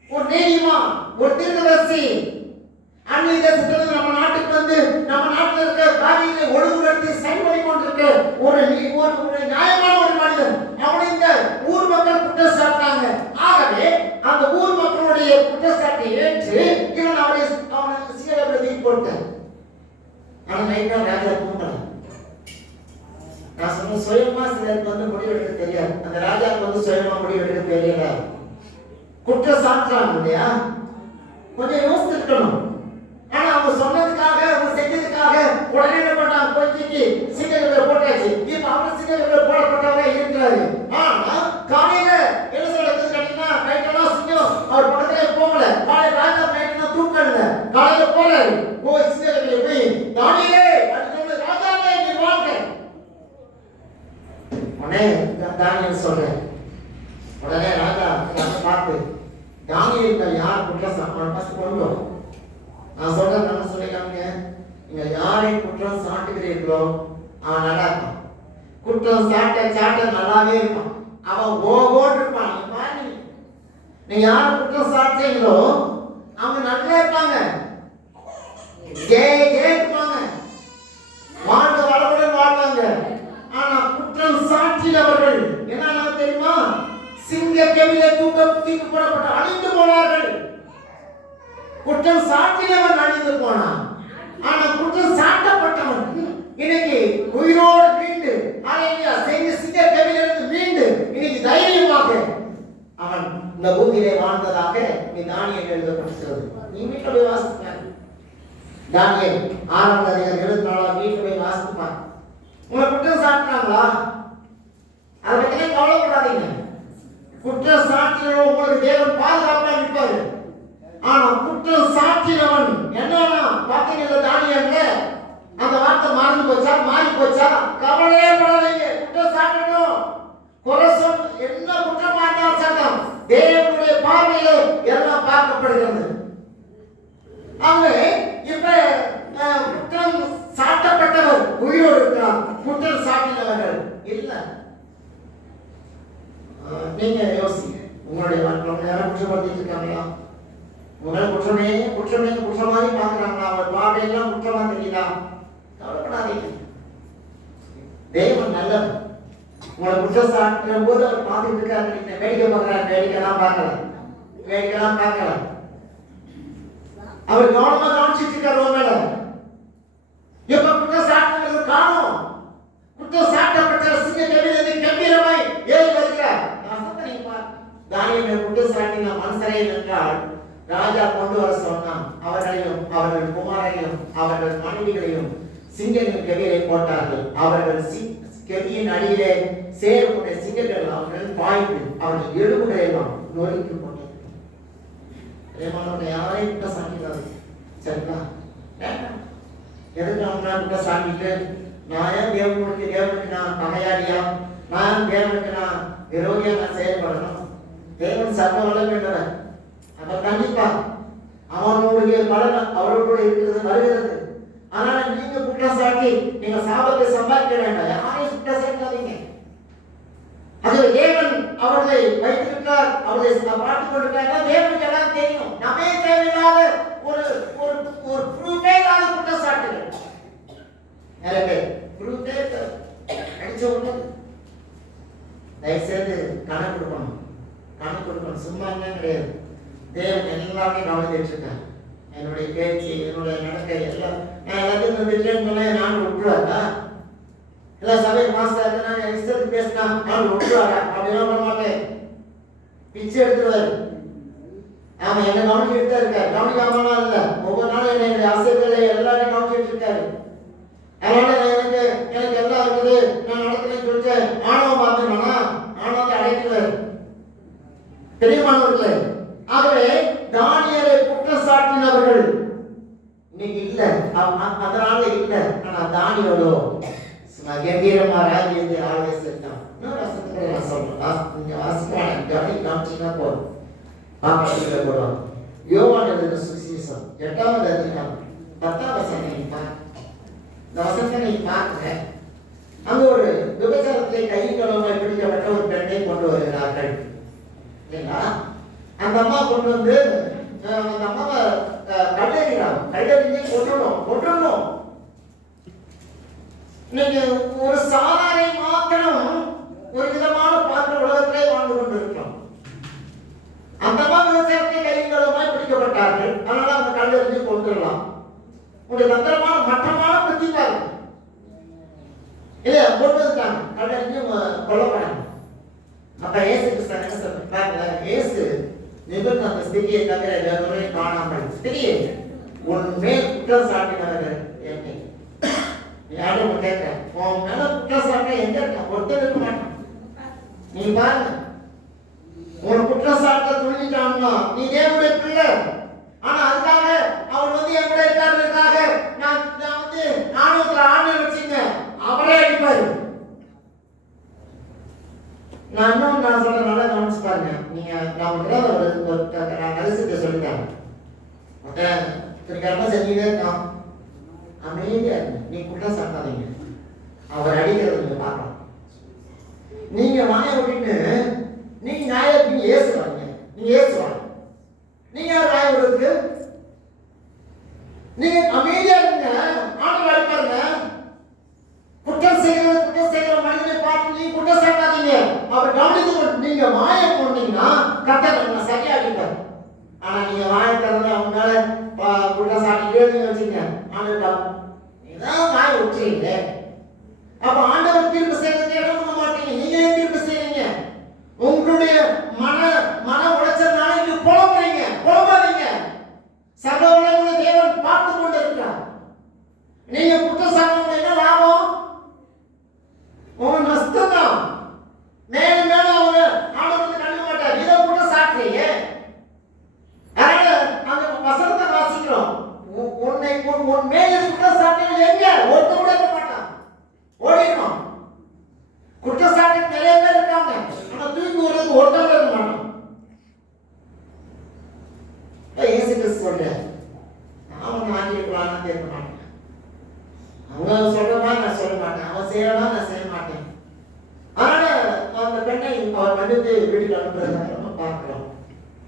ஒரு நீதிமான், ஒரு தீர்க்கதரிசி அந்நிய தேசத்துல நம்ம நாட்டுக்கு வந்து நம்ம நாட்டில் இருக்க காரியங்களை ஒழுங்குபடுத்தி செயல்படி கொண்டிருக்க ஒரு நியாயமான ஒரு மனிதன். அவனை இந்த ஊர் மக்கள் குற்றம் சாட்டாங்க. ஆகவே அந்த ஊர் மக்களுடைய குற்றச்சாட்டை ஏற்று இவன் அவனை சீரபடி போட்டான். ஆனா நைட்டா ராஜா தூங்கல. நான் சொன்ன சுயமா சிலருக்கு வந்து முடிவெடுக்க தெரியாது. அந்த ராஜாவுக்கு வந்து சுயமா முடிவெடுக்க தெரியல. குற்றம் சாட்டுறாங்க இல்லையா? கொஞ்சம் யோசிச்சுக்கணும். ஆனா அவங்க சொன்னதுக்காக, அவங்க செஞ்சதுக்காக உடனே என்ன பண்ணாங்க? போய்க்கு சிங்கங்களை போட்டாச்சு. இப்ப அவர் சிங்கங்களை போடப்பட்டவங்க இருக்கிறாரு. ஆனா காலையில என்ன சொல்றது கேட்டீங்கன்னா, நைட்டெல்லாம் சிங்கம் அவர் பக்கத்துல போகல. காலையில ராஜா நைட்னா தூக்கல. காலையில போறாரு, போய் சிங்கங்களை போய் தானியேலே அப்படின்னு சொல்லி, ராஜாவே நீ வாங்க. உடனே தானியேல் சொல்றேன். உடனே ராஜா பார்த்து தானியேல் யார் குற்றம் சாப்பிட்டு கொண்டு நான் சொல்றேன். நம்ம சொல்லிக்காங்க, நீங்க யாரை குற்றம் சாட்டுகிறீர்களோ அவன் நல்லா இருப்பான். குற்றம் சாட்ட நல்லாவே இருப்பான். அவன் ஓவோடு இருப்பான். நீங்க யாரை குற்றம் சாட்டீங்களோ அவங்க நல்லா இருப்பாங்க, இருப்பாங்க, வாழ்ந்த வளமுடன் வாழ்வாங்க. ஆனா குற்றம் சாட்டினவர்கள் என்ன தெரியுமா? சிங்க கெவிலே தூக்கி போடப்பட்ட அழிந்து போனார்கள். குற்றம் சாட்டினவன் அழிந்து போனான். ஆனா குற்றம் சாட்டப்பட்டவன் இன்னைக்கு உயிரோடு மீண்டு, சிங்க கெவிலிருந்து மீண்டு இன்னைக்கு தைரியமாக அவன் இந்த பூமியிலே வாழ்ந்ததாக நீ தானியேல் எழுதப்பட்டிருக்கிறது. நீ வீட்டில் போய் வாசிப்பார். தானியேல் 6ஆம் அதிகாரம் 24 வீட்டில் போய் வாசிப்பார். உங்களை குற்றம் சாட்டினாங்களா? அதை பற்றி கவலைப்படாதீங்க. குற்றம் சாட்டினவன் உங்களுக்கு தேவன் பாதுகாப்பா நிற்பாரு. ஆனா குற்றம் சாட்டினவன் என்னன்னா பார்த்தீங்களா, தானியேல்ல அந்த வார்த்தை மாறி போச்சா? மாறி போச்சா? கவலையே படாதீங்க. குற்றம் சாட்டணும், குறை சொல், என்ன குற்றமா இருந்தாலும் சட்டம் தேவனுடைய பார்வையில எல்லாம் பார்க்கப்படுகிறது. அவங்க இப்ப குற்றம் சாட்டப்பட்டவர் உயிரோடு இருக்கிறார், குற்றம் சாட்டினவர்கள் இல்ல. நீங்க யோசிங்க, உங்களுடைய வாழ்க்கை யாரும் குற்றப்படுத்திட்டு இருக்காங்களா? உங்களை குற்றமே குற்றமே குற்றமாதிரி பார்க்கிறாங்களா? அவர் பார்வையெல்லாம் குற்றமா தெரியுதா? கவலைப்படாதீங்க, தேவன் நல்லவர். உங்களை குற்றம் சாட்டுற போது அவர் பார்த்துட்டு இருக்காரு. நீங்க வேடிக்கை பார்க்கிறார், வேடிக்கைலாம் பார்க்கல. அவர் கவனமா கவனிச்சுட்டு இருக்காரு உங்க மேல. எப்ப குற்றம் சாட்டுறது காணும், குற்றம் சாட்டப்பட்ட சிங்க கம்பீரமாய் ஏறி வருகிறார். தானியேல் குற்றம் சாட்டின மனுஷரே என்றால் ராஜா கொண்டு வர சொன்னான். அவர்களையும் அவர்கள் குமாரையும் அவர்கள் மனைவிகளையும் சிங்கத்தின் கெவியை போட்டார்கள். அவர்கள் கெவியின் அடியிலே சேரக்கூடிய சிங்கங்கள் அவர்கள் பாய்ந்து அவர்கள் எலும்புகளை எல்லாம் நொறுக்கி போட்டது. யாரையும் குற்றம் சாட்டினாரு. சரிங்களா? எதுக்கு அவங்க குற்றம் சாட்டிட்டு நான் ஏன் தேவனுக்கு நான் பகையாடியா, நான் தேவனுக்கு நான் விரோதியா நான் செயல்படணும்? தேவன் சர்வ வல்லமையுள்ளவர். அப்ப கண்டிப்பா அவனுடைய பலன் அவரோடு இருக்கிறது வருகிறது. அதனால நீங்க குற்றம் சாட்டி நீங்க சாபத்தை சம்பாதிக்க வேண்டாம். யாரையும் குற்றம் சாட்டாதீங்க. அது தேவன் அவர்களை வைத்திருக்கார், அவர்களை பார்த்துக் கொண்டிருக்காங்க. தேவனுக்கு எல்லாம் தெரியும். நம்மே தேவையில்லாத ஒரு ஒரு ஒரு ப்ரூஃபே இல்லாத குற்றம் சாட்டுகள் நிறைய பேர் ப்ரூஃபே அடிச்ச உடனே தயவுசெய்து கணக்கு கொடுக்கணும். சும்மா கிடையாது. தேவன் எல்லாமே கவனிச்சுட்டு இருக்காங்க. என்னுடைய பேச்சு, என்னுடைய நடக்கை எல்லாம் நான் எல்லாத்தையும் விட்டுறேன்னு நான் விட்டுருவாரா? இல்லை சபை மாஸ்டர் நான் இஷ்டத்துக்கு பேசினா நான் விட்டுருவாரா? அப்படிலாம் பண்ண மாட்டேன். பிச்சை எடுத்துருவாரு. ஆமா, என்ன கவனிச்சுட்டு தான் இருக்காரு. கவனிக்காமலாம் இல்லை. ஒவ்வொரு நாளும் என்னுடைய ஆசைகளை எல்லாரையும் கவனிச்சுட்டு இருக்காரு. அதனால எனக்கு எல்லாம் இருக்குது, நான் நடக்கலன்னு சொல்லிட்டு ஆணவம் பார்த்துக்கணும்னா ஆணவத்தை அடைக்கிறார். பெரியமானவர்களே, ஆகவே தானியேலை குற்றம் சாட்டினவர்கள் இன்னைக்கு இல்ல, அதனால இல்ல. ஆனா தானியேலோ கம்பீரமா ராஜ்யத்தை ஆளவே செஞ்சான். இன்னொரு வசனத்துல நான் சொல்றேன், நீங்க வாசிக்கலாம், கவனிச்சீங்கன்னா போதும். பாப்பாசில போடுவாங்க. யோவான் எழுதின சுவிசேஷம் 8ஆம் அதிகாரம் 10ஆம் வசனம். இந்த வசனத்தை நீங்க பாருங்க. அங்க ஒரு விபச்சாரத்திலே கை கலவாய் பிடிக்கப்பட்ட ஒரு பெண்ணை கொண்டு வருகிறார்கள் இல்லைங்களா? அந்த அம்மா கொண்டு வந்து அந்த அம்மாவை கல்லறிஞ்சு கொட்டணும். இன்னைக்கு ஒரு சாதாரண மாத்திரம் ஒரு விதமான பாத்திர உலகத்திலே வாழ்ந்து கொண்டிருக்கிறோம். அந்த அம்மா விவசாயத்தை கைகளமாய் பிடிக்கப்பட்டார்கள். அதனால அந்த கல்லறிஞ்சு கொண்டுடலாம். உங்களுடைய தந்திரமான மட்டமான புத்தி பாருங்க இல்லையா? கொண்டு வந்துட்டாங்க, கல்லறிஞ்சு கொல்லப்படாங்க. அப்ப இயேசு கிறிஸ்து என்ன சொல்றாங்க? இயேசு நிபுண அந்த ஸ்திரியை தவிர வேறொரு காணாமல் ஸ்திரியை உன் மேல் குற்றம் சாட்டினவர்கள் என்னை யாரும் கேட்கிறேன், உன் மேல குற்றம் சாட்ட எங்க இருக்க? ஒருத்தர் இருக்க மாட்டான். நீ பாருங்க, உன் குற்றம் சாட்ட துணிஞ்சிட்டான்னா நீ தேவனுடைய பிள்ளை. ஆனா அதுக்காக அவர் வந்து என் கூட இருக்காருக்காக நான் வந்து ஆணவத்துல ஆணை வச்சுங்க அவரே அடிப்பாரு. நான் இன்னும் நான் சொல்ற நல்லா கவனிச்சு பாருங்க. நீங்க நான் அரிசிட்ட சொல்லிட்டாங்க, திருக்காரமா செஞ்சீங்க அமைதியா நீ குற்றம் சாட்டாதீங்க, அவர் அடிக்கிறது நீங்க பார்க்கலாம். நீங்க வாய விட்டுட்டு நீங்க நியாயம் ஏசுவாங்க, நீங்க ஏசுவாங்க. நீங்க யார் வாய விடுறதுக்கு? நீங்க அமைதியா இருங்க, ஆண்டு அடிப்பாருங்க. குற்றம் செய்கிற மனிதனை பார்த்து நீ குற்றம் சாட்டாதீங்க, அவர் கவனித்து நீங்க வாய போனீங்கன்னா கட்ட சரியா அடிப்பார். ஆனா நீங்க வாய திறந்து அவங்க மேல குற்றம் சாட்டிட்டே நீங்க வச்சுங்க, ஆண்டு இதான் வாய விட்டுறீங்க. அப்ப ஆண்டவர் தீர்ப்பு செய்யறதுக்கு இடம் கொடுக்க மாட்டீங்க, நீங்க தீர்ப்பு செய்றீங்க. உங்களுடைய மன உளைச்சல் நீங்க குற்றம் சாட்டுறது என்ன லாபம்? உங்க நஷ்டம் தான். மேலும் மேலும் அவங்க ஆண்டவருக்கு கண்டுக்க மாட்டார். இதை குற்றம் சாட்டுறீங்க. அதனால அந்த வசனத்தை வாசிக்கிறோம். உன் மேல குற்றம் சாட்டு எங்க ஒருத்த கூட இருக்க மாட்டான், ஓடிடணும். குற்றம் சாட்டு நிறைய பேர் இருக்காங்க, ஆனா தூக்கி விடுறதுக்கு ஒருத்த கூட இருக்க மாட்டான். இயேசு கிறிஸ்து சொல்றார், அவன் ஆகியிருக்கலான்னு கேட்க மாட்டேன். அவங்க சொல்றமா நான் சொல்ல மாட்டேன், அவன் செய்யறமா நான் செய்ய மாட்டேன். அதனால அந்த பெண்ணை அவர் மன்னித்து வீட்டுக்கு அனுப்புறத நம்ம பார்க்கிறோம்.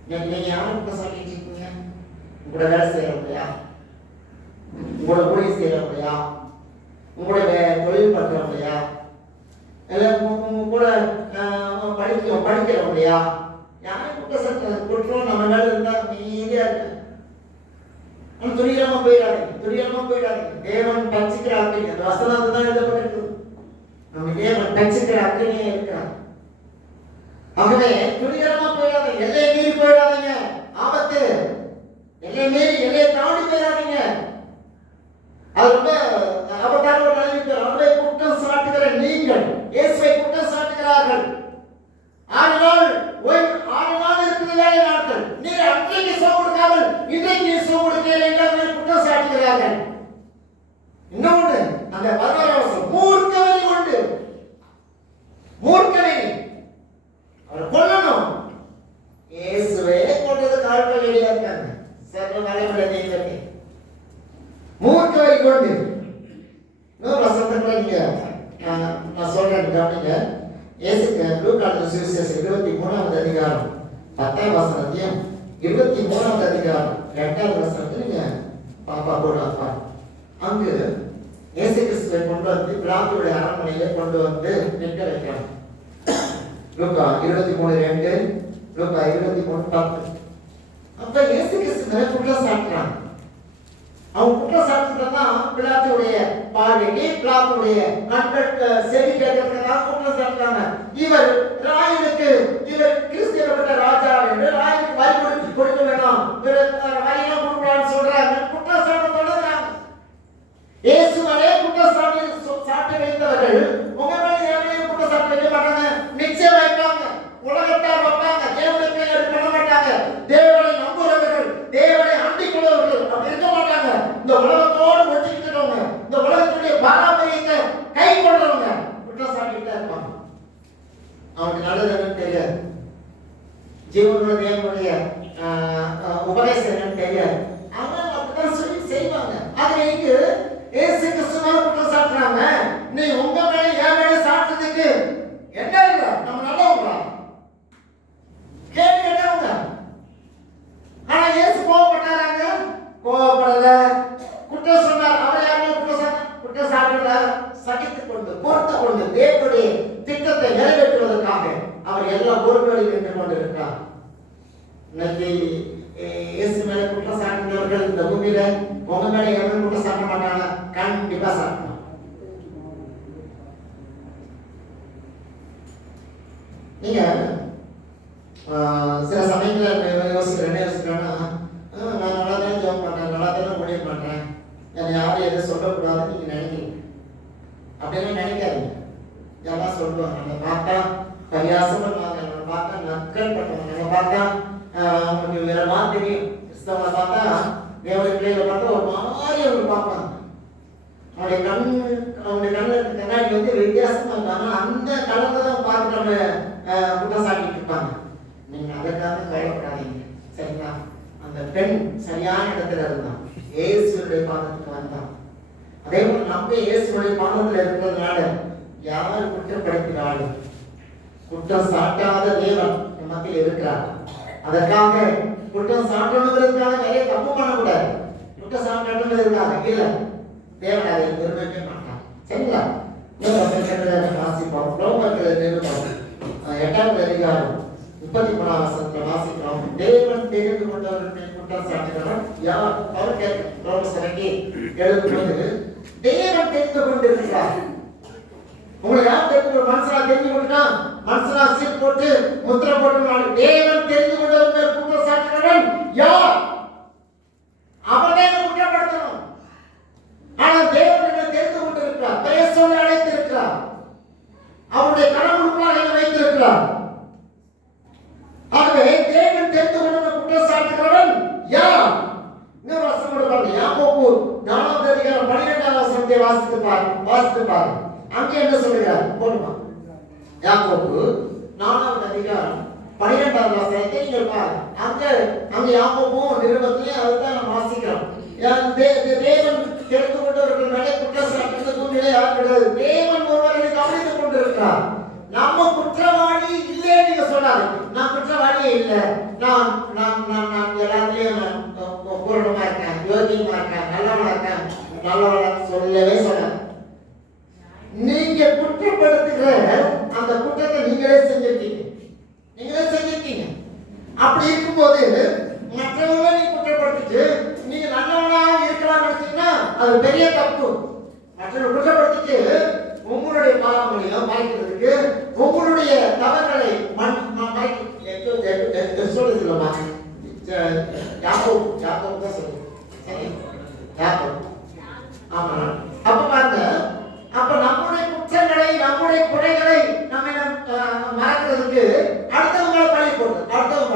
நீங்க யாரும் குற்றம் சாட்டிட்டு இருக்கீங்க? உங்களோட வேலை செய்யறவங்களையா, உங்களோட ஊழியம் செய்யறவங்களையா, உங்களுடைய தொழில் பண்றவங்களையா, இல்லை கூட படிக்கிறவங்களையா? யாரும் குற்றம் நம்ம மேல இருந்தா மீதியா இருக்கு. துரியமா போயிடாதீங்க. தேவன் பட்சிக்கிற அக்கினி, அந்த வசனம் தான் எழுதப்பட்டிருக்கு. நம்ம தேவன் பட்சிக்கிற அக்கினியே இருக்கிறார். ஆகவே துரியமா போயிடாதீங்க, எல்லையை மீறி போயிடாதீங்க. ஆபத்து, எல்லையை தாண்டி போயிடாதீங்க. அது ரொம்ப ஆபத்தான ஒரு நிலைமை. அவரை குற்றம் சாட்டுகிற நீங்கள் இயேசுவை குற்றம் சாட்டுகிறார்கள். 6 நாள் இருக்குது வேலை நாட்கள். நீங்கள் அன்றைக்கு சோம் கொடுக்காமல் இன்றைக்கு சோம் கொடுக்கிறீர்கள் என்று குற்றம் சாட்டுகிறார்கள். இன்னொன்று அந்த 16 வருஷம் மூர்க்கவெறி கொண்டு, மூர்க்கவெறி அவர் கொல்லணும். இயேசுவே கொண்டது கால்கள் வெளியா இருக்காங்க. சர்வ வலைமுறை நீங்க மூர்க்கவெறி கொண்டு. இன்னொரு வசனத்துல நீங்க நான் சொல்றேன் கவனிங்க. லூக்கா சுவிசேஷம் 23வது அதிகாரம் 10ஆம் வசனத்தையும் 23வது அதிகாரம் 2வது வசனத்தை நீங்க பாப்பா போடுவாப்பா. அங்கு இயேசு கிறிஸ்துவை கொண்டு வந்து பிலாத்துடைய அரண்மனையில கொண்டு வந்து நிற்க வைக்கிறாங்க. லூக்கா 23:2, லூக்கா 23:10. அப்ப இயேசு கிறிஸ்து மேல குற்றம் சாட்டுறாங்க. அவங்க குற்றம் சாட்டுறதுனா பிலாத்துடைய பார்வைக்கு, பிலாத்துடைய கண்கள் செவி கேட்கறதுக்காக குற்றம் சாட்டுறாங்க. இவர் ராயனுக்கு, இவர் கிறிஸ்தியப்பட்ட ராஜா என்று ராயனுக்கு வரி கொடுக்க வேணாம், வரியெல்லாம் கொடுக்கலாம்னு சொல்றாங்க. குற்றம் சாட்ட தொடர்றாங்க. இயேசுவரே குற்றம் சாட்டி வைத்தவர்கள் உங்க மேல எவனையும் குற்றம் சாட்ட வைக்க மாட்டாங்க. நிச்சயம் வைப்பாங்க. உலகத்தார் வைப்பாங்க, தேவனை பேர் பண்ண மாட்டாங்க. தேவனை நம்புறவர்கள், தேவனை அண்டிக் கொள்வர்கள் அப்படி இருக்க மாட்டாங்க. இந்த உலகத்தோடு ஒட்டிக்கிட்டவங்க, இந்த உலகத்துடைய பாரம்பரியத்தை கை கொள்றவங்க குற்றம் சாட்டிட்டு இருப்பாங்க. அவனுக்கு நல்லது என்னன்னு தெரியாது, ஜீவனுடைய தேவனுடைய உபதேசம் என்னன்னு தெரியாது. அவன் அப்படிதான் சொல்லி செய்வாங்க. அது இங்கு இயேசு கிறிஸ்து மேல குற்றம் சாட்டுறாங்க. நீ உங்க மேல என் மேல சாட்டுறதுக்கு என்ன இல்லை, நம்ம நல்லவங்களா கேள்வி கேட்டவங்க. ஆனா இயேசு கோவப்பட்டாராங்க? கோவப்படல. குற்றம் சொன்னார். அவரை யாரும் குற்றம் சாட்டல. சகித்துக் கொண்டு, பொறுத்து கொண்டு தேவனுடைய திட்டத்தை நிறைவேற்றுவதற்காக அவர் எல்லா பொறுப்புகளையும் நின்று கொண்டிருக்கிறார். இன்னைக்கு இயேசு மேல குற்றம் சாட்டினவர்கள் இந்த பூமியில உங்க மேல எவரும் குற்றம் சாட்ட மாட்டாங்க. கண்டிப்பா சாட்டணும். நீங்க சில சமயங்களில் யோசிக்கிறேன்னா, நான் நல்லா தான் ஜெபம் பண்றேன், நல்லா தானே முடிய மாட்டேன், என்னை யாரும் எதுவும் சொல்லக்கூடாதுன்னு நீங்க நினைக்கிறீங்க. அப்படின்னு நினைக்காதீங்க. யாரெல்லாம் சொல்லுவாங்க, நம்ம பார்த்தா பரியாசம் பண்ணுவாங்க, நம்ம பார்த்தா நக்கல் பண்ணுவாங்க, நம்ம பார்த்தா அவங்களுக்கு வேற மாதிரி தெரியும். கிறிஸ்தவங்களை பார்த்தா தேவனுடைய பிள்ளைகளை பார்த்தா ஒரு மாதிரி அவங்க பார்ப்பாங்க. அவனுடைய கண்ணுக்கு கண்ணாடி வந்து வித்தியாசமா இருக்காங்க. அந்த கலத்தை தான் பார்த்து நம்ம குற்றம் சாட்டிட்டு இருப்பாங்க. நீங்க அதற்காக கவலைப்படாதீங்க, சரிங்களா? அந்த பெண் சரியான இடத்துல இருந்தான், இயேசுடைய பாதத்துக்கு வந்தான். அதே போல நம்ம இயேசுடைய பாதத்துல இருக்கிறதுனால யார் குற்றப்படுத்தினாலும் குற்றம் சாட்டாத தேவன் மத்தியில் இருக்கிறார். அதற்காக குற்றம் சாட்டணுங்கிறதுக்காக நிறைய தப்பு பண்ணக்கூடாது. குற்றம் சாட்டணுங்கிறதுக்காக இல்லை, தேவன் அதை நிர்வகிக்க மாட்டார், சரிங்களா? வாசிப்போம். ரோமர்கள் நிருபம் 8வது அதிகாரம் 33ஆம் வசனத்தை வாசிக்கிறோம். தேவன் தெரிந்து கொண்டவர்கள் குற்றம் சாட்டுகிறவர் யார்? அவர் ரோம சபைக்கு எழுதும்போது தேவன் தெரிந்து கொண்டிருக்கிறார். உங்களை யார் தெரிந்து மனுஷனா தெரிஞ்சு கொண்டுட்டான், மனுஷனா சீல் போட்டு முத்திரை போட்டு தேவன் தெரிந்து கொண்டவர்கள் குற்றம் சாட்டுகிறவன் யார்? அவனே குற்றப்படுத்தணும். ஆனா தேவன் கொண்டிருக்கிறார். ஆகவே தேவன் தெரிந்து கொண்ட குற்றம் சாட்டுகிறவன் யார்? இன்னொரு வசனம் கொடுப்பாங்க. யாக்கோபு 4வது அதிகாரம் 12வது வசனத்தை வாசித்து பாருங்க. அங்கே என்ன சொல்கிறார் போடுமா? யாக்கோபு 4வது அதிகாரம் 12வது வசனத்தை நீங்கள் பாருங்க. அங்க யாக்கோபு நிருபத்திலே அதுதான் நம்ம வாசிக்கிறோம். தேவன் தெரிந்து கொண்டவர்கள் மேலே குற்றம் சாட்டுகிற சூழ்நிலை யார் கிடையாது. தேவன் ஒருவரை கவனித்துக் கொண்டிருக்கிறார். நம்ம குற்றவாளி இல்லை நீங்க சொல்லாது. நான் குற்றவாளியே இல்லை, நான் எல்லாத்துலயும் பூரணமா இருக்கேன், யோகியமா இருக்கேன், நல்லவனா இருக்கேன், நல்லவனா சொல்லவே சொல்லாது. நீங்க குற்றப்படுத்துகிற அந்த குற்றத்தை நீங்களே செஞ்சிருக்கீங்க. அப்படி இருக்கும்போது மற்றவங்க நீ குற்றப்படுத்திட்டு நீங்க நல்லவனா இருக்கலாம் நினைச்சீங்கன்னா அது பெரிய தப்பு. மற்றவங்க குற்றப்படுத்திட்டு உங்களுடைய பாவங்களையும் மறைக்கிறதுக்கு, உங்களுடைய தவறுகளை சொல்லுமா யாக்கோபு தான் சொல்லுங்க. ஆமா, அப்ப பாருங்க, அப்ப நம்முடைய குற்றங்களை நம்முடைய குறைகளை நம்ம மறக்கிறதுக்கு அடுத்தவங்களை பழி போடுது. அடுத்தவங்க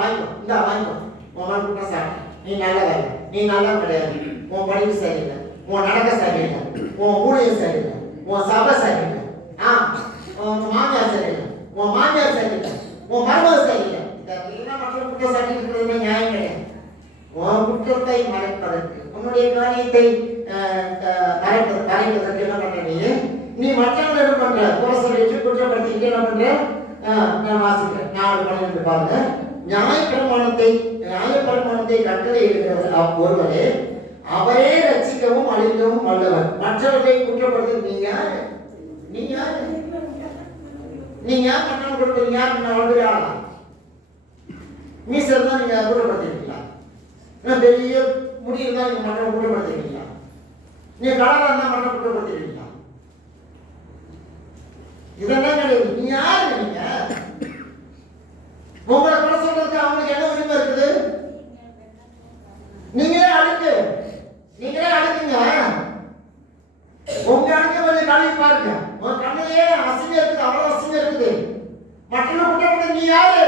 வாங்கிக்கோ உன் குற்றம் சாப்பிட்ட, நீ நல்லதா, நீ நல்லா கிடையாது, உன் படிப்பு சரியில்லை, உன் நடக்க சரியில்லை, உன் ஊழியம் சரியில்லை, உன் சபை சரியில்லை, உன் மாமியார் சரியில்லை, உன் மாமியார் சரியில்லை, உன் மருமக சரியில்லை. இதெல்லாம் மற்ற குற்றம் சாட்டி இருக்கிறது நியாயம் கிடையாது. உன் குற்றத்தை மறைப்பதற்கு, உன்னுடைய காரியத்தை மறைப்பதற்கு என்ன பண்ற? நீ மற்றவங்க என்ன பண்ற? குறை சொல்லிட்டு குற்றப்படுத்திட்டு என்ன பண்ற? நான் வாசிக்கிறேன் 4:12 பாருங்க. நியாயப்பிரமாணத்தை கட்டளை இருக்கிறவர் ஒருவரே, அவரே ரட்சிக்கவும் அழிக்கவும் வல்லவர். மற்றவர்களை குற்றப்படுத்த நீங்க யார்? நீங்க யார் மற்றவங்க குற்றப்படுத்த? யார் வளர்ந்து ஆளா? மீசல் தான் நீங்க குற்றப்படுத்திருக்கீங்களா? பெரிய முடிவு தான் நீங்க மற்றவங்க குற்றப்படுத்திருக்கீங்களா? நீங்க கலரா இருந்தா மற்றவங்க குற்றப்படுத்திருக்கீங்களா? இதெல்லாம் கிடையாது. நீ யாரு? நீங்க உங்களை குறை சொல்றதுக்கு அவங்களுக்கு என்ன உரிமை இருக்குது? நீங்களே அழுக்குங்க. உங்க அழுக்க கொஞ்சம் கழுவி பாருங்க. உங்க கண்ணிலேயே அசிங்கம் இருக்குது, அவ்வளவு அசிங்கம் இருக்குது. மற்றவங்க குற்றப்படுத்த நீ யாரு?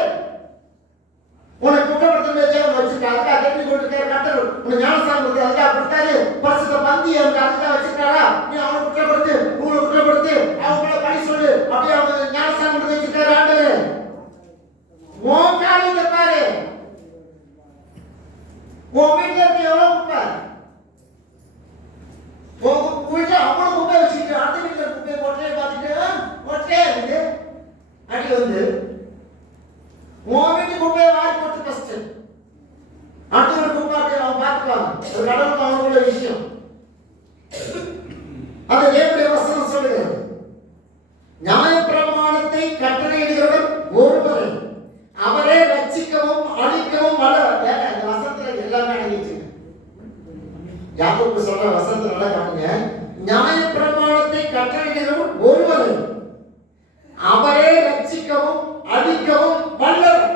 உனக்கு குற்றப்படுத்த தேவன் வச்சிருக்காரு, அதுக்காக கேள்வி கொடுத்துருக்காரு. கட்டர் உனக்கு ஞானஸ்தானம் கொடுத்து அதுக்காக கொடுத்தாரு. பரிசுத்த பந்தி அவனுக்கு அதுக்காக வச்சிருக்காரா? நீ அவனை குற்றப்படுத்து, உங்களை குற்றப்படுத்து, அவங்கள பழி சொல்லு, அப்படியே அவங்க ஞானஸ்தானம் கொடுத்து வச்சிருக்காரு ஆண்டவர். உன் காரியத்தை பாரு. உன் வீட்டுல இருக்க எவ்வளவு குப்பை, உங்க வீட்டுல அவ்வளவு குப்பை வச்சுக்கிட்டு அடுத்த வீட்டுல குப்பையை ஒற்றையை பார்த்துட்டு ஒற்றையா இருக்குது அடி வந்து உன் வீட்டு குப்பையை வாரி போட்டு ஃபர்ஸ்ட் அடுத்த வீட்டு குப்பை அவன் பார்த்துப்பாங்க. அது கடவுளுக்கு அவங்களோட விஷயம். அது தேவனுடைய வசனம் சொல்லுகிறது. நியாயப்பிரமாணத்தை கட்டளையிடுகிறவர் ஒருவரே, அவரே ரட்சிக்கவும் அழிக்கவும் வல்லவர். இந்த வசனத்துல எல்லாமே அடங்கிச்சு. யாக்கோபு சொல்ற வசனத்தை நல்லா காட்டுங்க. நியாயப்பிரமாணத்தை கட்டளையிடுகிறவர் ஒருவரே, அவரே ரட்சிக்கவும் அழிக்கவும் வல்லவர்.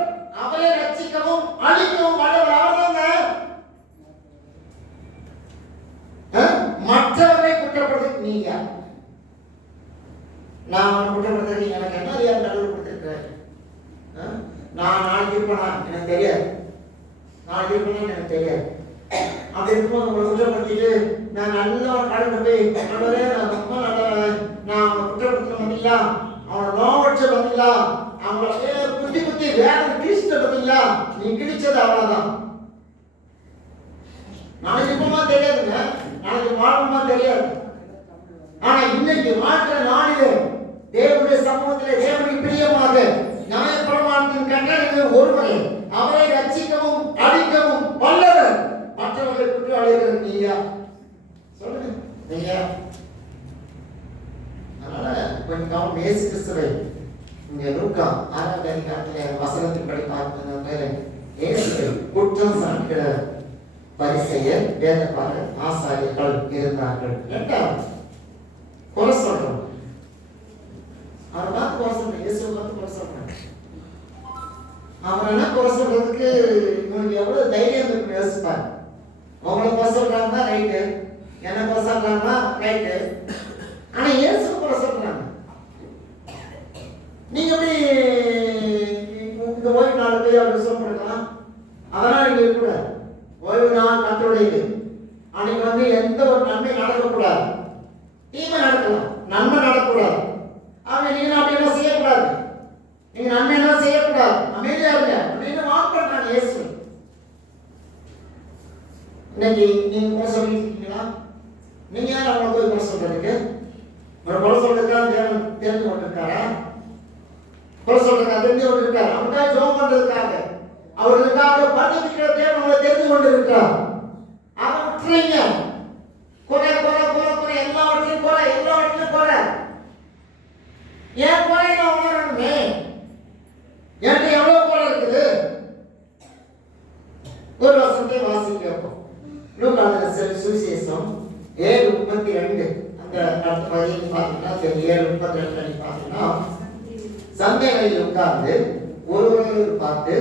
அவரே ரட்சிக்கவும் அழிக்கவும் வல்லவர். அவர்தாங்க. மற்றவரை குற்றப்படுத்த நீங்க, நான் குற்றப்படுத்த எனக்கு என்ன அதிகாரம் கடவுள் கொடுத்திருக்கிறார்? நான் நாளைக்கு இருப்பேனா எனக்கு தெரியாது. அப்படி இருக்கும்போது உங்களை குற்றப்படுத்திட்டு நான் நல்ல கடவுள் போய் ரொம்ப நல்ல நான் அவங்களை குற்றப்படுத்த பார்த்தீங்களா, அவனை நோவற்ற பார்த்தீங்களா, அவங்கள குத்தி வேற கிழிச்ச பார்த்தீங்களா, நீ கிழிச்சது அவ்வளவுதான். நாளைக்கு இருப்போமா தெரியாதுங்க, நாளைக்கு வாழ்வோமா தெரியாது. ஆனா இன்னைக்கு வாழ்க்கிற நாளிலே தேவனுடைய சமூகத்திலே தேவனுடைய பிரியமாக நியாயப்பிரமாணத்தின் கட்டளைக்கு ஒருவரே, அவரை ரட்சிக்கவும் அழிக்கவும் வல்லவர். மற்றவர்களை குற்றவாளிகள் நீயா? சொல்லுங்க நீயா? அதனால கொஞ்சம் இயேசு கிறிஸ்துவை இங்க லூக்கா 6வது அதிகாரத்திலே வசனத்தின்படி பார்க்கிறது. இயேசுவை குற்றம் சாட்டுகிற பரிசேயர், வேதபாரகர், ஆசாரியர்கள் இருந்தார்கள். இரண்டாவது குறை சொல்றோம். அவரை பார்த்து குறை சொல்றேன், இயேசுவை பார்த்து குறை சொல்றேன். அவரை என்ன குறை சொல்றதுக்கு இவனுக்கு எவ்வளவு தைரியம் இருக்கு யோசிப்பார். உங்களை குறை சொல்றாங்கன்னா ரைட்டு, என்ன குறை சொல்றாங்கன்னா ரைட்டு, ஆனா இயேசு குறை சொல்றாங்க. நீங்க எப்படி இந்த ஓய்வு நாள் போய் அவர் சொல்லப்படுக்கலாம்? அதெல்லாம் நீங்க இருக்கக்கூடாது. ஓய்வு நாள் கர்த்தருடையது. அன்னைக்கு எந்த ஒரு நன்மை நடக்கக்கூடாது, தீமை நடக்கலாம், நன்மை நடக்கக்கூடாது. நீங்க அப்படி எல்லாம் செய்யக்கூடாது. நீங்க நன்மை எல்லாம் செய்யக்கூடாது, அமைதியா இருங்க அப்படின்னு வாக்குறாங்க இயேசு. இன்னைக்கு நீங்க குறை சொல்லிட்டு இருக்கீங்களா? நீங்க யார் அவங்களை போய் குறை சொல்றதுக்கு? ஒரு குறை சொல்றதுக்காக தேவன் தெரிந்து கொண்டிருக்காரா? குறை சொல்றதுக்காக தெரிந்து கொண்டிருக்காரு. அவனுக்காக ஜெபம் பண்றதுக்காக, அவர்களுக்காக பணிக்கிற தேவன் உங்களை தெரிந்து கொண்டிருக்கிறார். அதை விட்டுறீங்க. குறை குறை குறை குறை எல்லாவற்றையும் குறை, எல்லாவற்றையும் குறை. ஏன் குறை நான் உணரணுமே? என்கிட்ட எவ்வளவு குறை இருக்குது? ஒரு வசனத்தை வாசிக்கிறோம். லூக்கான சுவிசேஷம் 7:32 அந்த அடுத்த பதிவு பார்த்தீங்கன்னா 7:32 பார்த்தீங்கன்னா, சந்தைகளில் உட்கார்ந்து ஒருவரை பார்த்து,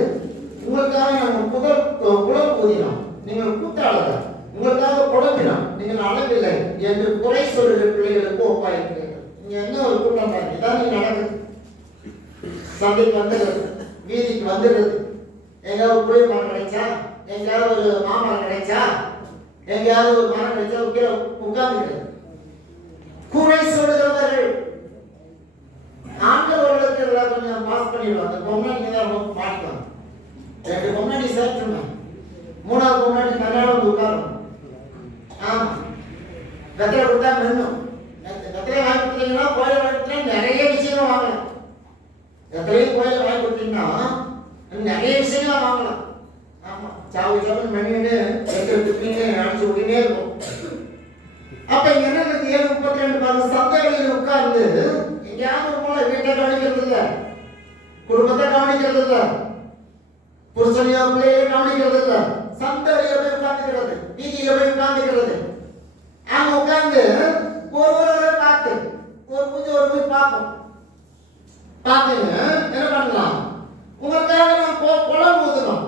உங்களுக்காக நாங்கள் குளம் ஊதினோம், நீங்கள் கூத்தாளர்கள், உங்களுக்காக புடம்பினோம், நீங்கள் அளவில்லை என்று குறை சொல்லுகிற பிள்ளைகளுக்கு ஒப்பாயிருக்கிறீர்கள். நீங்க என்ன ஒரு கூட்டம் பாருங்க, இதான் நீங்க நடக்குது. சந்தைக்கு வந்துடுறது, வீதிக்கு வந்துடுறது, எங்கேயாவது புளிய மரம் கிடைச்சா, எங்கேயாவது ஒரு மாமரம் கிடைச்சா, எங்கேயாவது ஒரு மரம் கிடைச்சா கீழே உட்கார்ந்துக்கிறது. குறை சொல்லுகிறவர்கள். ஆண்டவர்களுக்கு எல்லாம் கொஞ்சம் பாஸ் பண்ணிடுவாங்க. பொம்னாடி தான் மாட்டிக்குவாங்க. 2 பொம்னாடி சேர்த்துமே, 3வது பொம்னாடி கல்யாணம் உட்காரும். ஆமா, வெத்தலை கொடுத்தா மென்னும். வெத்தலை வாங்கி கொடுத்தீங்கன்னா, கோயிலை வாங்கி கொடுத்தீங்கன்னா நிறைய விஷயங்கள் வாங்கலாம். வெத்தலையும் கோயிலை வாங்கி கொடுத்தீங்கன்னா நிறைய விஷயங்கள் வாங்கலாம். ஆமா, சாவு சாவு மென்னு அடிச்சு விட்டுனே இருக்கும். அப்ப இங்க என்ன 7:32 பாருங்க, சந்தைகளில் உட்கார்ந்து எங்கேயாவது ஒரு போல வீட்டை கவனிக்கிறது இல்ல, குடும்பத்தை கவனிக்கிறது இல்ல, புருஷனையோ பிள்ளையை கவனிக்கிறது இல்ல, சந்தையில போய் உட்கார்ந்துக்கிறது, வீதியில போய் உட்கார்ந்துக்கிறது. அங்க உட்கார்ந்து ஒருவரை பார்த்து ஒரு போய் பார்ப்போம். பார்த்துங்க என்ன பண்ணலாம்? உங்களுக்காக நான் குளம் ஊதணும்.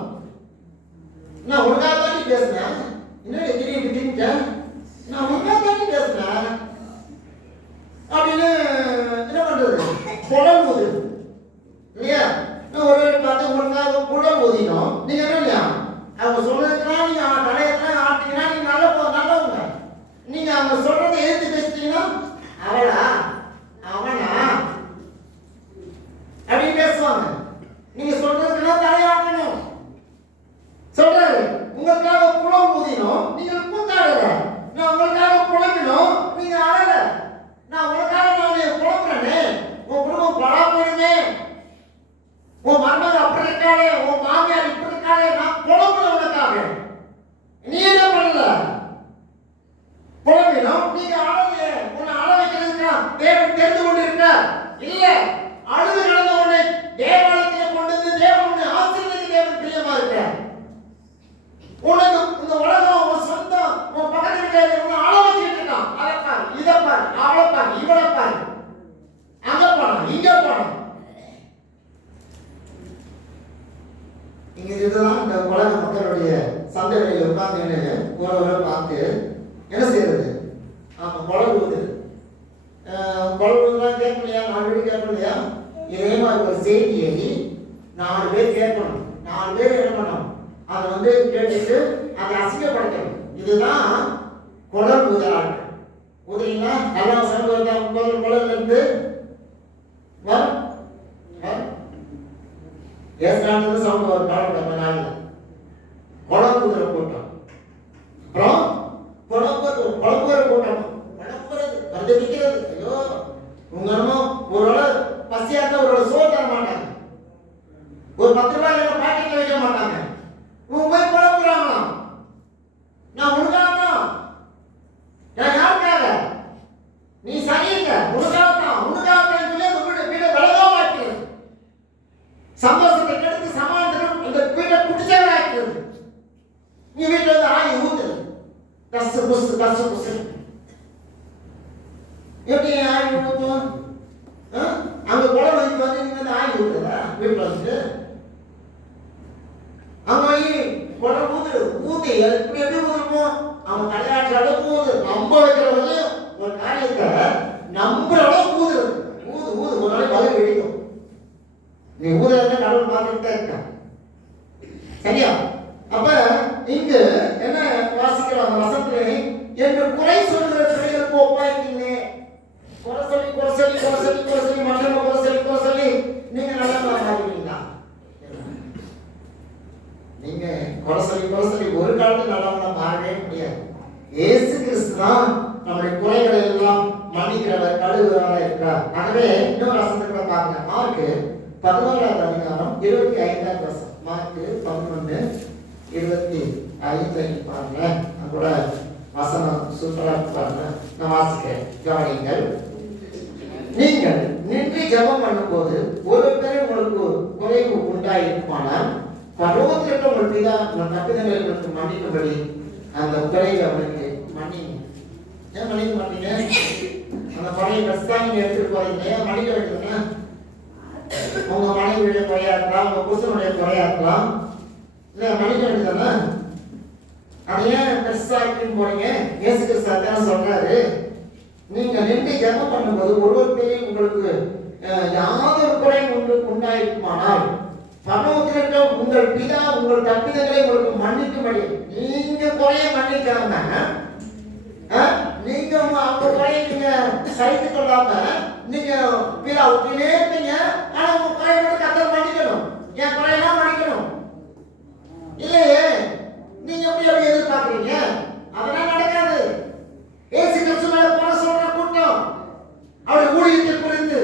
நான் உனக்காக தாண்டி பேசினேன், இன்னும் திடீர்னு திட்டேன், நான் உனக்காக தாண்டி பேசினேன் அப்படின்னு என்ன பண்றது? குளம் ஊதுது இல்லையா? நான் ஒரு பார்த்து உங்களுக்காக குளம் ஊதினோம். நீங்க என்ன இல்லையா, அவங்க சொல்றதுக்குன்னா நீங்க தலையெல்லாம் ஆட்டிங்கன்னா நீங்க நல்லவங்க. நீங்க அவங்க சொல்றதை எடுத்து பேசிட்டீங்கன்னா, அவளா அவனா அப்படின்னு பேசுவாங்க. நீங்க சொல்றதுக்குன்னா தலையாட்டணும். சொல்றாரு, உங்களுக்காக குளம் ஊதினோம், நீங்க கூத்தாடல. நான் உங்களுக்காக குழம்பினோம், நீங்க அழல. நான் உங்களுக்காக நான் குழம்புறேனே, உன் குடும்பம் பலா போயிடுமே, உன் மருமகள் அப்படி இருக்காளே, உன் மாமியார் இப்படி இருக்காளே, நான் குழம்புறேன் உனக்காக. நீ என்ன பண்ணல? குழம்பினோம், நீங்க அழலையே. உன்னை அழ வைக்கிறதுக்கா தேவன் தெரிந்து கொண்டு இருக்க இல்ல. அழுது நடந்த உன்னை தேவாலயத்தில் கொண்டு வந்து தேவன் உன்னை ஆசீர்வதிக்க தேவன் பிரியமா இருக்க. உனக்கு இந்த உலகம் உன் சொந்தம், உன் பக்கத்துல இருக்கிற உன்னை அழ வச்சுட்டு இருக்கான். அதை பாரு, இதை பாரு, அவளை பாரு, இவளை பாரு, அங்க போனோம் இங்க போனோம். இங்க இதுதான் இந்த உலக மக்களுடைய சந்தைகளில் உட்கார்ந்து ஒருவரை பார்த்து என்ன செய்யறது? ஆமா, குழம்புவது. குழம்புதான் கேட்கலையா? 4 பேர் கேட்கலையா? இதே மாதிரி ஒரு செய்தியை 4 பேர் கேட்கணும். 4 பேர் என்ன பண்ணணும்? அதை கேட்டுட்டு அதை அசிங்கப்படுத்தணும். இதுதான் குழல் ஊதலாட்டம். ஊதுறீங்களா? நல்லா சமூகம் குழல் இருந்து வரும் ஏசானது சவுண்ட் ஒரு பாடம் நாள் குழம்பு ஊதுற கூட்டம். அப்புறம் குழம்புற கூட்டம், குழம்புறது வந்து விற்கிறது. ஐயோ, உங்க ஒரு பசியாத்த ஒரு சோறு தர மாட்டாங்க, ஒரு 10 ரூபாய் பாக்கெட்ல வைக்க மாட்டாங்க. உன் போய் குழம்புறாங்களா? நான் உனக்காக, நான் யாருக்காக? நீ சரியில்லை, உனக்காகத்தான் சொல்லி அந்த வீட்டை விலகாம ஆக்கிறது, சந்தோஷத்தை கெடுத்து சமாதானம் அந்த வீட்டை குடிச்சவன் ஆக்கிறது. நீ வீட்டில் ஆகி ஊத்துது, கசு புசு எப்படி ஆகி ஊத்துவோம்? அங்க குழம்பு வைத்து நீங்க ஆகி ஊத்துறதா? வீட்டில் வந்துட்டு அங்க குழம்பு ஊத்தி எப்படி ஊதுருப்போம்? அவன் தலையாற்ற அளவுக்கு ஊது, நம்ப வைக்கிறவங்க ஒரு காரியத்தை நம்புற அளவுக்கு ஊதுறது. ஊது ஒரு நாளைக்கு பதில் வெடிக்கும். நீ ஊதல கடவுள் பார்த்துட்டு தான் இருக்க. சரியா? அப்ப இங்க என்ன வாசிக்கிறோம் அந்த வசனத்துல, என்று குறை சொல்லுகிற பிள்ளைகளுக்கு ஒப்பாயிருக்கீங்களே. குறை சொல்லி குறை சொல்லி குறை சொல்லி குறை சொல்லி மற்றவங்க குறை சொல்லி குறை சொல்லி நீங்க நல்லா மாறுவீங்களா? நீங்க குறை சொல்லி ஒரு காலத்துல நல்லவங்களா மாறவே முடியாது. இயேசு கிறிஸ்து தான் நம்முடைய குறைகளை எல்லாம் மன்னிக்கிறவர், கழுவுகிறவராக இருக்கிறார். ஆகவே இன்னொரு வசனத்தை கூட பாருங்க. மார்க்கு 11ஆம் அதிகாரம் 25ஆம் வசனம். மார்க்கு 11:25 பாருங்க. நான் கூட வசனம் சூப்பரா பாருங்க. நான் வாசிக்கிறேன், கவனிங்கள். நீங்கள் நின்று ஜெபம் பண்ணும்போது ஒருவருக்கே உங்களுக்கு குறைவு உண்டாயிருக்குமானால் பரலோகத்தில் இருக்கிற உங்கள் பிதா உங்கள் தப்பிதங்களை உங்களுக்கு மன்னிக்கும்படி அந்த குறைவை அவனுக்கு மன்னிங்க. ஏன் மன்னிக்க மாட்டீங்க? அந்த பழைய ட்ரெஸ் தான் நீங்க எடுத்துட்டு போறீங்க, ஏன் மன்னிக்க வேண்டியதுன்னா? உங்க மனைவியுடைய குறையா இருக்கலாம், உங்க புருஷனுடைய குறையா இருக்கலாம், இல்ல மன்னிக்க வேண்டியதுதானே? அதை ஏன் பெருசாக்கின்னு போறீங்க? இயேசு கிறிஸ்து அதான் சொல்றாரு, நீங்க நின்று ஜெபம் பண்ணும்போது ஒருவருக்கையும் உங்களுக்கு யாதொரு குறை உங்களுக்கு உண்டாயிருக்குமானால் பரலோகத்தில் இருக்கிற உங்கள் பிதா உங்கள் தப்பிதங்களை உங்களுக்கு மன்னிக்கும்படி. நீங்க குறைய மன்னிக்காம, நீங்க அவங்க குறைய நீங்க சகித்துக் கொள்ளாம நீங்க பிதாவுக்கு நேர்ப்பீங்க. ஆனா உங்க குறைய மட்டும் கத்தர் மன்னிக்கணும், என் குறையெல்லாம் மன்னிக்கணும் இல்லையே. நீங்க எப்படி அப்படி எதிர்பார்க்கறீங்க? அதெல்லாம் நடக்காது. இயேசு கிறிஸ்து மேல போன சொல்ற கூட்டம் அவருடைய ஊழியத்தை குறித்து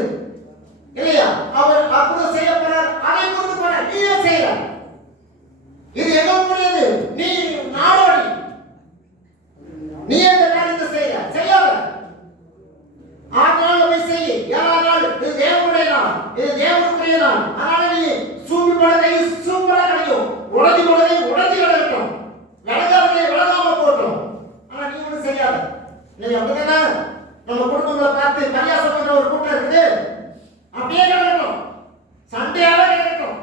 இல்லையா, அவர் அற்புதம் செய்ய போறார், அதை குறித்து போறார், நீ ஏன் செய்யற? இது எங்க முடியாது? நீ நாடோடி, நீ எந்த காரியத்தை செய்யாத. 6 நாள் போய் செய், 7ஆம் நாள் இது தேவனுடைய நாள், இது தேவனுக்குரிய நாள். அதனால நீ சூப்பி பழத்தை சூப்பரா கிடைக்கும், உடஞ்சி பழத்தை உடஞ்சி கிடைக்கும், விளங்காமலே விளங்காம போட்டோம். ஆனா நீ ஒன்றும் செய்யாத. நீ அப்படித்தானே நம்ம குடும்பங்களை பார்த்து பரியாசம் பண்ற ஒரு கூட்டம் இருக்குது. அப்படியே கிடக்கட்டும், சண்டையாவே கிடக்கட்டும்,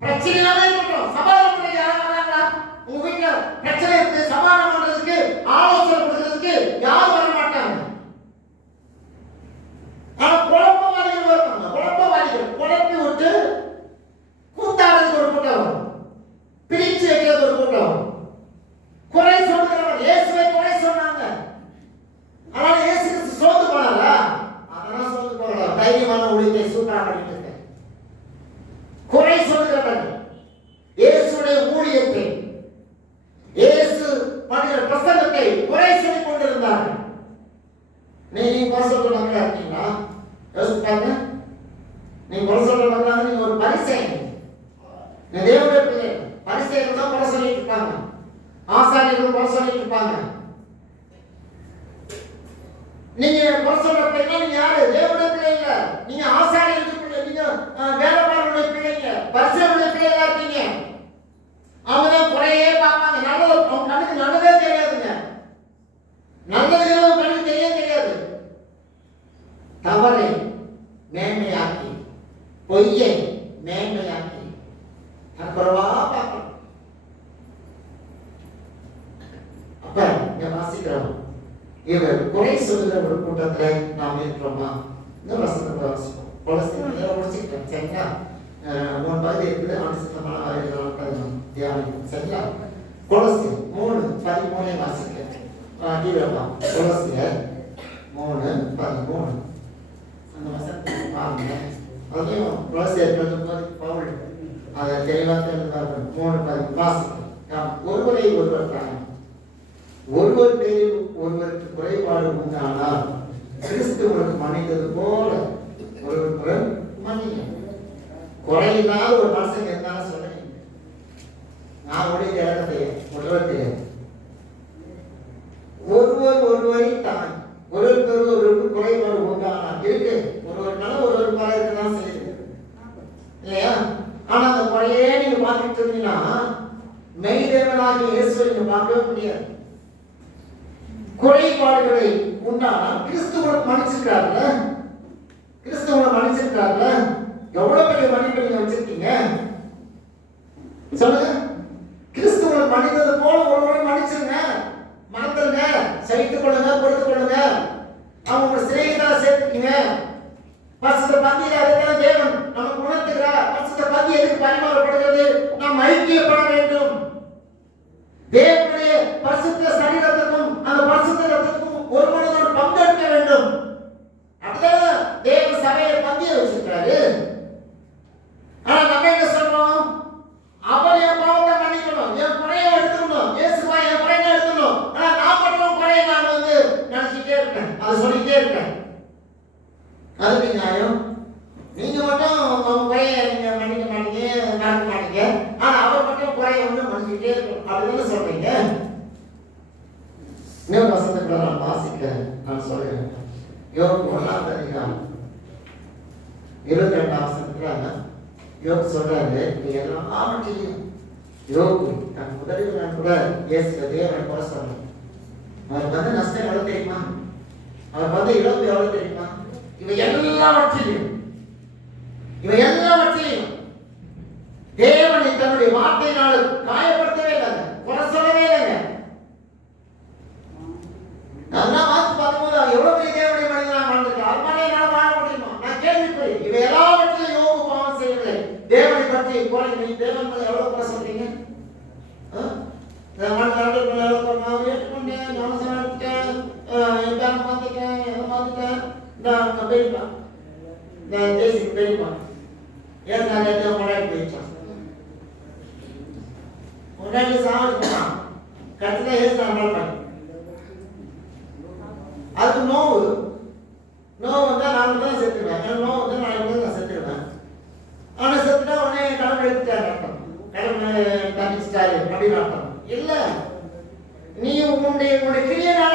பிரச்சனையாவே இருக்கட்டும். சமாதானம் பண்ண யாரும் வராங்களா? உங்க வீட்டுல பிரச்சனை இருக்கு, சமாதானம் பண்றதுக்கு ஆலோசனை கொடுக்கறதுக்கு யாரும் வர மாட்டாங்க. ஆனா குழப்பவாதிகள் வருவாங்க. குழப்பி விட்டு கூத்தாடுறதுக்கு ஒரு கூட்டம் வரும், பிரிச்சு வைக்கிறது ஒரு கூட்டம் வரும். குறை சொல்லுகிறவர் இயேசுவை குறை சொன்னாங்க. அதனால இயேசு கிறிஸ்து சோர்ந்து போனாரா? அதெல்லாம் சோர்ந்து போகல. தைரியமான ஊழியத்தை சூப்பரா பண்ணிட்டு இருக்கேன். குறை சொல்லுகிறவர் இயேசுடைய ஊழியத்தை, இயேசு பண்ணுகிற பிரசங்கத்தை குறை சொல்லிக் கொண்டிருந்தார்கள். நீங்க குறை சொல்ற மக்களா இருக்கீங்களா? யோசிச்சு பாருங்க. நீங்க குறை சொல்ற மக்களா, நீங்க ஒரு பரிசேயன், நீ தேவனுடைய பிள்ளை. பரிசேயர்கள் தான் குறை சொல்லிட்டு இருப்பாங்க, ஆசாரியர்கள் குறை சொல்லிட்டு இருப்பாங்க. நீங்க குறை சொல்ற பிள்ளைங்க, நீங்க யாரு? தேவனுடைய பிள்ளை இல்ல, நீங்க ஆசாரியர்கள் பிள்ளை, நீங்க வேலைப்பாடுடைய பிள்ளைங்க, பரிசேயருடைய பிள்ளைகளா இருக்கீங்க. அவங்க தான் குறையே பார்ப்பாங்க. நல்லது அவங்க கண்ணுக்கு நல்லதே தெரியாதுங்க. நல்லது கண்ணுக்கு தெரியாது. தவறை மேன்மையாக்கி, பொய்யை மேன்மையாக்கி குறைவா பார்க்கணும். அப்ப இங்க வாசிக்கிறோம், இவர் குறை சொல்லுகிற ஒரு கூட்டத்துல நாம் இருக்கிறோமா? இந்த வசனத்தை வாசிப்போம். முடிச்சுக்கிட்டோம் சரிங்களா? 3 பகுதி இருக்குது, அனுசரித்தமான வரையிலாம் தியானிக்கும் சரிங்களா? கொலோசியர் 3:13 வாசிக்கிறேன். கொலோசியர் 3:13 அந்த வசனத்தை பாருங்க. அதையும் கொலோசியர் பவுல் அதை தெளிவாக தெரிந்தார்கள். 3:13 வாசிக்கிறேன். ஒருவரை ஒருவர் காணும், ஒருவர் பேரில் ஒருவருக்கு குறைபாடு உண்டானால் கிறிஸ்து உங்களுக்கு மன்னித்தது போல ஒருவருக்கு மன்னிங்க. குறையில்லாத ஒரு மனுஷன் இருந்தாலும் சொல்லுங்க, நான் உடைய இடத்தை உலகத்தில் ஒருவரை தான் ஒருவருக்கு குறைபாடு உண்டானால் இருக்கு. ஒருவருனால ஒருவர் குறை இருக்கதான் செய்யுது இல்லையா? ஆனா அந்த குறையே நீங்க பார்த்துட்டு இருந்தீங்கன்னா மெய்தேவனாகிய இயேசுவை நீங்க பார்க்கவே முடியாது. குறைபாடுகளை உண்டானால் கிறிஸ்துவ மன்னிச்சிருக்காருல்ல, எவ்வளவு பெரிய மன்னிப்பை நீங்க வச்சிருக்கீங்க சொல்லுங்க. கிறிஸ்துவ மன்னித்தது போல ஒருவரை மன்னிச்சிருங்க, மறந்துருங்க, சகித்துக் கொள்ளுங்க, பொறுத்துக் கொள்ளுங்க. அவங்க சிநேகிதா சேர்த்துக்கீங்க. பரிசுத்த பந்தியில அதைத்தான் தேவன் நமக்கு உணர்த்துகிறார். பரிமாறப்படுகிறது. நாம் ஐக்கியப்பட வேண்டும். தேவனுடைய பரிசுத்த சரீரத்துக்கும் அந்த பரிசுத்த ரத்தத்துக்கும் ஒரு மனதோடு பங்கெடுக்க வேண்டும். அப்படிதான் தேவ சபையை பந்திய வச்சிருக்காரு. ஆனா நம்ம என்ன சொல்றோம்? அவர் என் பாவத்தை மன்னிக்கணும், என் குறையை எடுத்துக்கணும், இயேசுவா என் குறையை எடுத்துக்கணும். ஆனா நான் மட்டும் குறையை நான் நினைச்சுட்டே இருக்கேன், அதை சொல்லிட்டே இருக்கேன். அதுக்கு நியாயம்? நீங்க மட்டும் உங்க குறையை நீங்க மன்னிக்க மாட்டீங்க, நடக்க மாட்டீங்க. ஆனா அவர் மட்டும் குறையை மன்னிச்சுட்டே இருக்கணும் அப்படின்னு சொல்றீங்க. இன்னொரு வசனத்தை நான் வாசிக்க நான் சொல்றேன். யோபு 1:22 வசனத்துல யோபு சொல்றாரு, நீ எல்லாவற்றையும் யோபு தன் முதலில் நான் கூட இயேசு தேவனை குறை சொல்றேன். அவருக்கு நஷ்டம் எவ்வளவு தெரியுமா? அவருக்கு இழப்பு எவ்வளவு தெரியுமா? இவை எல்லாவற்றையும் தேவனை தன்னுடைய வார்த்தையினால் காயப்படுத்தவே இல்லைங்க, குறை சொல்லவே இல்லைங்க. அதெல்லாம் வாசி பார்க்கும்போது எவ்வளவு பெரிய தேவனுடைய மனிதனாக வாழ்ந்திருக்கார். அது மாதிரி என்னால் வாழ முடியுமா? நான் கேள்விப்படி இவை எல்லாவற்றையும் யோபு பாவம் செய்யவில்லை. தேவனை பற்றி குறை, நீ தேவன் மேல எவ்வளவு குறை சொல்றீங்க? ஏற்றுக்கொண்டேன், ஞானஸ்நானம் எடுத்துட்டேன், என் பேரை மாத்திட்டேன், எதை மாத்திட்டேன், நான் போயிருப்பான், நான் தேசிக்கு போயிருப்பான். ஏன் நான் முன்னாடி போயிடுச்சான், முன்னாடி சாப்பிட்டுப்பான், கடைசியில் ஏசு நான் அதுக்கு நோவு வந்தா நான் தான் செத்துருவேன். நோவு வந்து நாளைக்கு நான் செத்துருவேன். ஆனா செத்துட்டா உடனே கடவுள் எடுத்துட்டாரு அர்த்தம், கடவுள் தண்டிச்சிட்டாரு அப்படின்னு அர்த்தம் இல்ல. நீ உன்னுடைய கிரியனால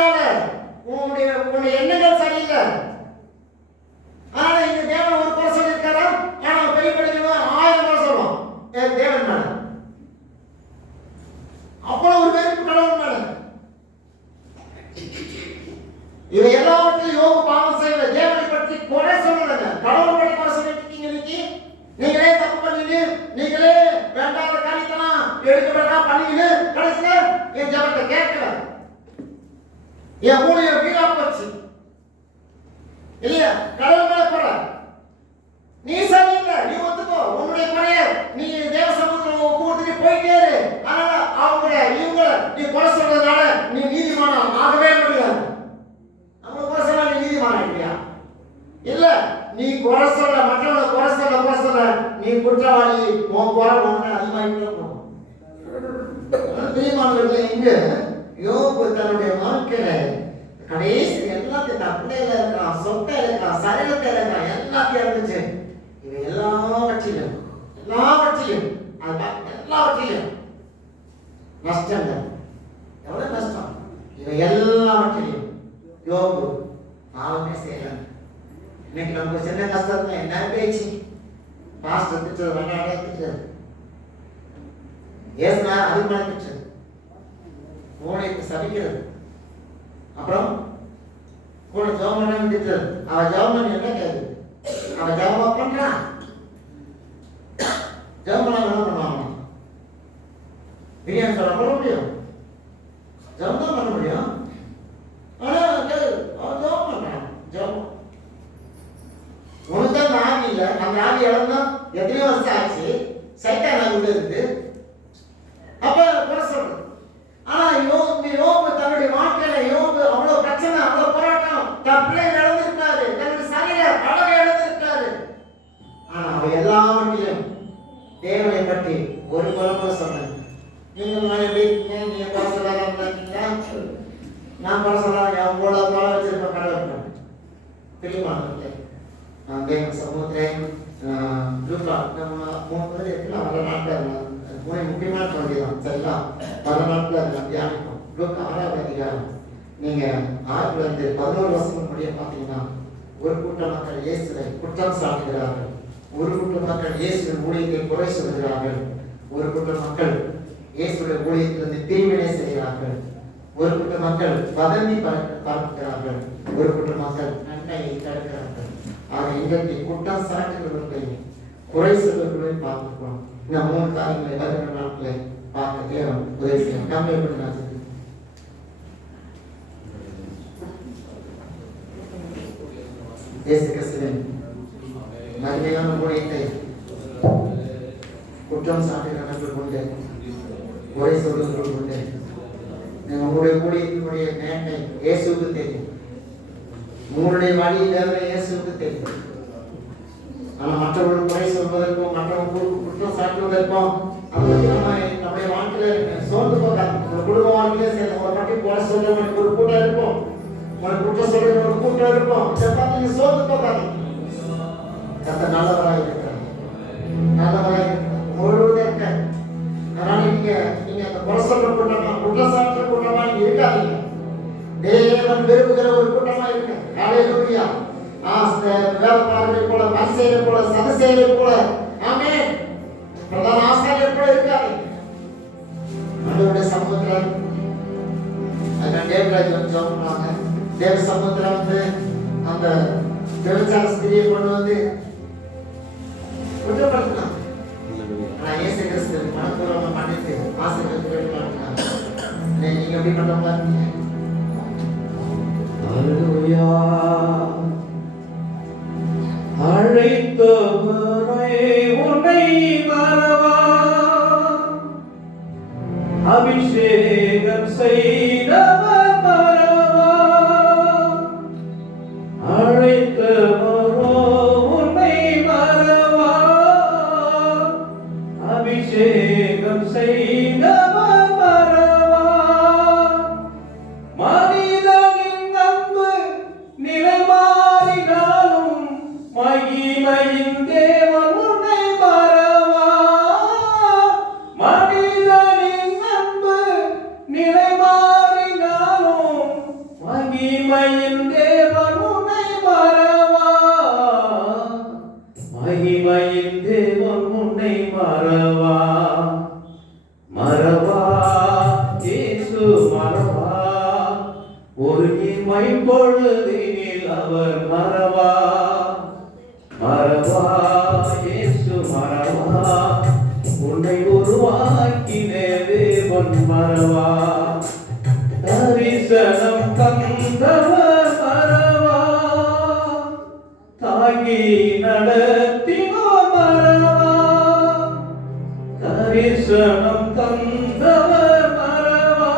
உன்னுடைய எண்ணங்கள் சரியில்லை. ஆனா இந்த தேவன் ஒரு குறை சொல்லியிருக்காரா? ஆனா பெரிய படிக்கணும் 1000 குறை சொல்லுவோம் தேவன் மேல. அவ்வளவு ஒரு வெறுப்பு கடவுள் மேல. இவை எல்லாவற்றையும் யோபு பாவம் செய்யல. தேவனை பற்றி குறை சொல்லலைங்க, கடவுளை பற்றி குறை சொல்லிட்டு இருக்கீங்க. இன்னைக்கு நீங்களே தப்பு பண்ணிட்டு, நீங்களே வேண்டாத காரியத்தெல்லாம் எடுக்க வேண்டாம் பண்ணிட்டு, கடைசியில என் ஜபத்தை கேட்கல, என் ஊழியர் வீணா போச்சு இல்லையா? கடவுள் மேல குறை. நீ சரியில்லை, நீ ஒத்துக்கோ உன்னுடைய குறைய, நீ தேவ சமூகத்தில் ஒப்புக்கொடுத்துட்டு போயிட்டே இரு. அதனால இவங்களை நீ குறை சொல்றதுனால நீ நீதிமானம் ஆகவே முடியாது. நம்ம குறை சொல்ல நீ நீதிமானம் இல்லையா? இல்ல, நீ குறை சொல்ல, மற்றவங்களை குறை சொல்ல நீ குற்றவாளி. உன் குறை ஒன்று அதிகமாகிட்டே போகும். பிரியமானவர்களே, இங்க யோபு தன்னுடைய வாழ்க்கையில கடைசி எல்லாத்தையும் தன் பிள்ளையில இருக்கான், சொத்தையில இருக்கான், சரீரத்தில் இருக்கான், எல்லாத்தையும் இருந்துச்சு. இவை எல்லாவற்றிலும் நஷ்டங்கள். எவ்வளவு நஷ்டம்! இவை எல்லாவற்றிலும் யோபு பாவமே செய்யலாம். இன்னைக்கு நமக்கு சின்ன கஷ்டம் என்ன பேச்சு, பாஸ்டர் திட்டது, விளையாட திட்டது, ஏசுனா அதிகமாக திட்டது, மூளைக்கு சபிக்கிறது, அப்புறம் கூட ஜெபம் பண்ண திட்டது. அவ ஜெபம் பண்ணி என்ன கேட்குது? அவ ஜெபமா பண்றான், ஜெபம் பண்ண என்ன பண்ணுவாங்க? பிரியாணி சொல்ல பண்ண முடியும், ஜெபம் தான் பண்ண முடியும். ஆனா அவன் ஜெபம் பண்றான். ஜெபம் உனக்கு அந்த ஆவி இல்லை, அந்த ஆவி இழந்தா எத்தனையோ வருஷம் ஆச்சு, சைத்தான் ஆவி உள்ள இருக்கு. அப்ப குறை சொல்றது. ஆனா யோபு தன்னுடைய வாழ்க்கையில அவ்வளவு பிரச்சனை, அவ்வளவு போராட்டம், தன் பிள்ளைகள் இழந்திருக்காரு, தன்னுடைய சரீர அழகை இழந்திருக்காரு. ஆனா அவ எல்லாவற்றிலும் தேவனை பற்றி ஒரு குறை சொன்னது. நீங்க எப்படி இருக்கீங்க, நீங்க குறை சொல்லாதீங்களா? நான் குறை சொல்லாத உங்களோட குறை வச்சிருக்க கடவுள் பிரியமானவர்களே, தேவ சமூகத்திலே நம்ம 3 பேர் இருக்கலாம். வர நாட்டில் 3 முக்கியமான பகுதிதான் சரிங்களா? வர நாட்டில் தியானிப்போம். 6ஆவது அதிகாரம் நீங்க 6-11 வருஷம் முடிய பார்த்தீங்கன்னா, ஒரு கூட்ட மக்கள் இயேசுவை குற்றம் சாட்டுகிறார்கள், ஒரு கூட்ட மக்கள் இயேசுவின் ஊழியத்தை குறை சொல்கிறார்கள், ஒரு கூட்ட மக்கள் இயேசுடைய ஊழியத்திலிருந்து பிரிவினை செய்கிறார்கள், ஒரு கூட்ட மக்கள் வதந்தி பரப்புகிறார்கள், ஒரு கூட்ட மக்கள் நன்மையை தடுக்கிறார்கள். ஆக இன்றைக்கு குற்றம் சாட்டுகிறவர்களையும் குறை சொல்வர்களையும் பார்த்துக்கிறோம். இந்த 3 காரியங்களை வருகிற நாட்களை பார்க்க தேவன் உதவி செய்யும். கம்பேர் பண்ணி நான் இயேசு கிறிஸ்துவின் மகிமையான ஊழியத்தை குற்றம் சாட்டுகிறவர்கள் உண்டு, குறை சொல்லுகிறவர்கள் உண்டு. உங்களுடைய ஊழியத்தினுடைய மேன்மை இயேசுவுக்கு தெரியும், உங்களுடைய வழி வேதனை இயேசுவுக்கு தெரியும். ஆனால் மற்றவர்கள் குறை சொல்வதற்கும் மற்றவர்கள் குற்றம் சாட்டுவதற்கும் அதை பற்றி நம்முடைய வாழ்க்கையில சோர்ந்து போகாது. உங்க குடும்ப வாழ்க்கையிலே சரி, உங்களை பற்றி குறை சொல்றவங்களுக்கு ஒரு கூட்டம் இருக்கும், உங்களுக்கு குற்றம் சொல்ற ஒரு கூட்டம் இருக்கும். இதை பார்த்து நீங்க சோர்ந்து போகாது. கர்த்தர் நல்லவராக இருக்கிறார், நல்லவராக இருக்கிறார், முழுவதும் இருக்காரு. அதனால நீங்க அந்த குறை சொல்ற கூட்டமா குற்றம் சாட்டுற கூட்டமா நீங்க இருக்காதீங்க. தேவன் விரும்புகிற ஒரு கூட்டமா இருக்கு. ஹல்லேலூயா. வேலைப்பாடுகளை போல, பரிசேயரை போல, சதுசேயரை போல, ஆமென், பிரதான ஆசாரியர் போல இருக்காது. ஆண்டவருடைய சமூகத்துல தேவராஜ் சொன்னாங்க, தேவ சமூகத்துல அந்த விபச்சார ஸ்திரியை கொண்டு குற்றப்படுத்தினாங்க. ஆனா இயேசு கிறிஸ்து மனப்பூர்வமா மன்னித்து ஆசீர்வதிக்கிறாங்க. நீங்க எப்படி பண்றவங்களா இருக்கீங்க? ஹல்லேலூயா. அழைத்தவரை உன்னை மறவா, அபிஷேகம் செய்தவர் மறவா. அழைத்தவரோ உன்னை மறவா, அபிஷேகம் செய்தவர் மறவா. மனிதனின் அன்பு நிலைமாறினாலும் மகிமையின் தேவன் உன்னை மறவா. மனிதனின் அன்பு நிலைமாறினாலும் மகிமையின் தேவன் உன்னை மறவா. மகிமையின் தேவன் உன்னை மறவா. மறவா இயேசு மறவா, ஒரு இமை பொழுதினில் அவர் மறவா. மறவா இயேசு மறவா, உன்னை உருவாக்கின தேவன் மறவா. தரிசனம் தந்தவர் மறவா, தாங்கி நடத்தினோர் மறவா. தரிசனம் தந்தவர் மறவா,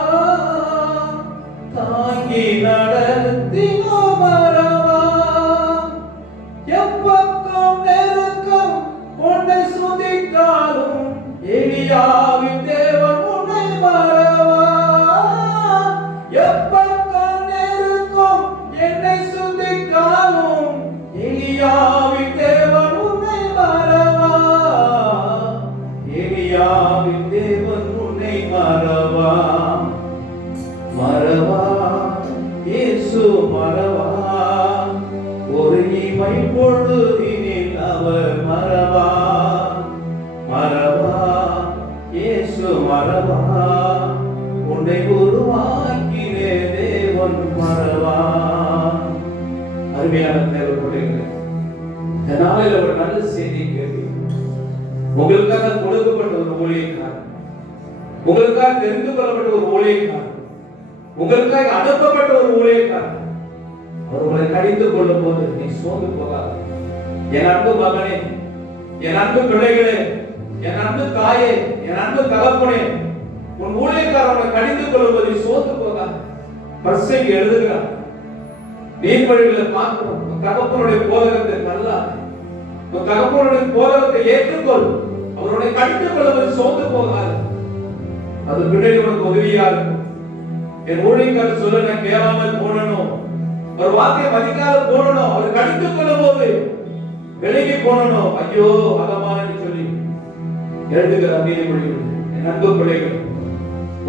தாங்கி நடத்தினோர் மறவா. எப்பக்கம் நெருக்கம் உன்னை சுதித்தாலும் எலியாவின் தேவன் உன்னை மறவா. எப்பக்கம் நெருக்கம் என்னை சுதித்தாலும் எலியாவின் தேவன் உன்னை மறவா. எலியாவின் தேவன் உன்னை மறவா. மறவா இயேசு மறவா, ஒரு இமை பொழுதினில் அவர் மறவா. மறவா இயேசு மறவா, உன்னை உருவாக்கின தேவன் மறவா. அருமையான தேவனுடைய இந்த நாளில் ஒரு நல்ல செய்தி கேள்வி. உங்களுக்காக கொடுக்கப்பட்ட ஒரு ஊழியக்காரர், உங்களுக்காக தெரிந்து கொள்ளப்பட்ட ஒரு ஊழியக்காரர், உங்களுக்காக அனுப்பப்பட்ட ஒரு ஊழியக்காரர், அவர் உங்களை கடிந்து கொள்ளும் போது நீ சோர்ந்து போகாது. என் அன்பு மகனே, என் அன்பு பிள்ளைகளே, என் அன்பு தாயே, என் அன்பு தகப்பனே, உன் ஊழியக்காரர் உங்களை கடிந்து கொள்ளும் போது நீ சோர்ந்து போகாது. பரிசைக்கு எழுதுகிறார், நீர்வழிகளை பார்க்கிறோம். உன் தகப்பனுடைய போதகத்தை நல்லாது, உன் தகப்பனுடைய போதகத்தை ஏற்றுக்கொள். அவருடைய கடிந்து கொள்ளும்போது சோர்ந்து போகாது. அது பின்னாடி உனக்கு உதவியா இருக்கும். என் ஊழியக்காரர் சொல்ல நான் கேளாமல் போனணும், ஒரு வார்த்தையை மதிக்காத போனணும், அவர் கடித்துக் கொள்ளும் போது விலகி போனணும். ஐயோ அகமானு சொல்லி எழுதுகிற நீதிமொழிகள். என் அன்பு பிள்ளைகள்,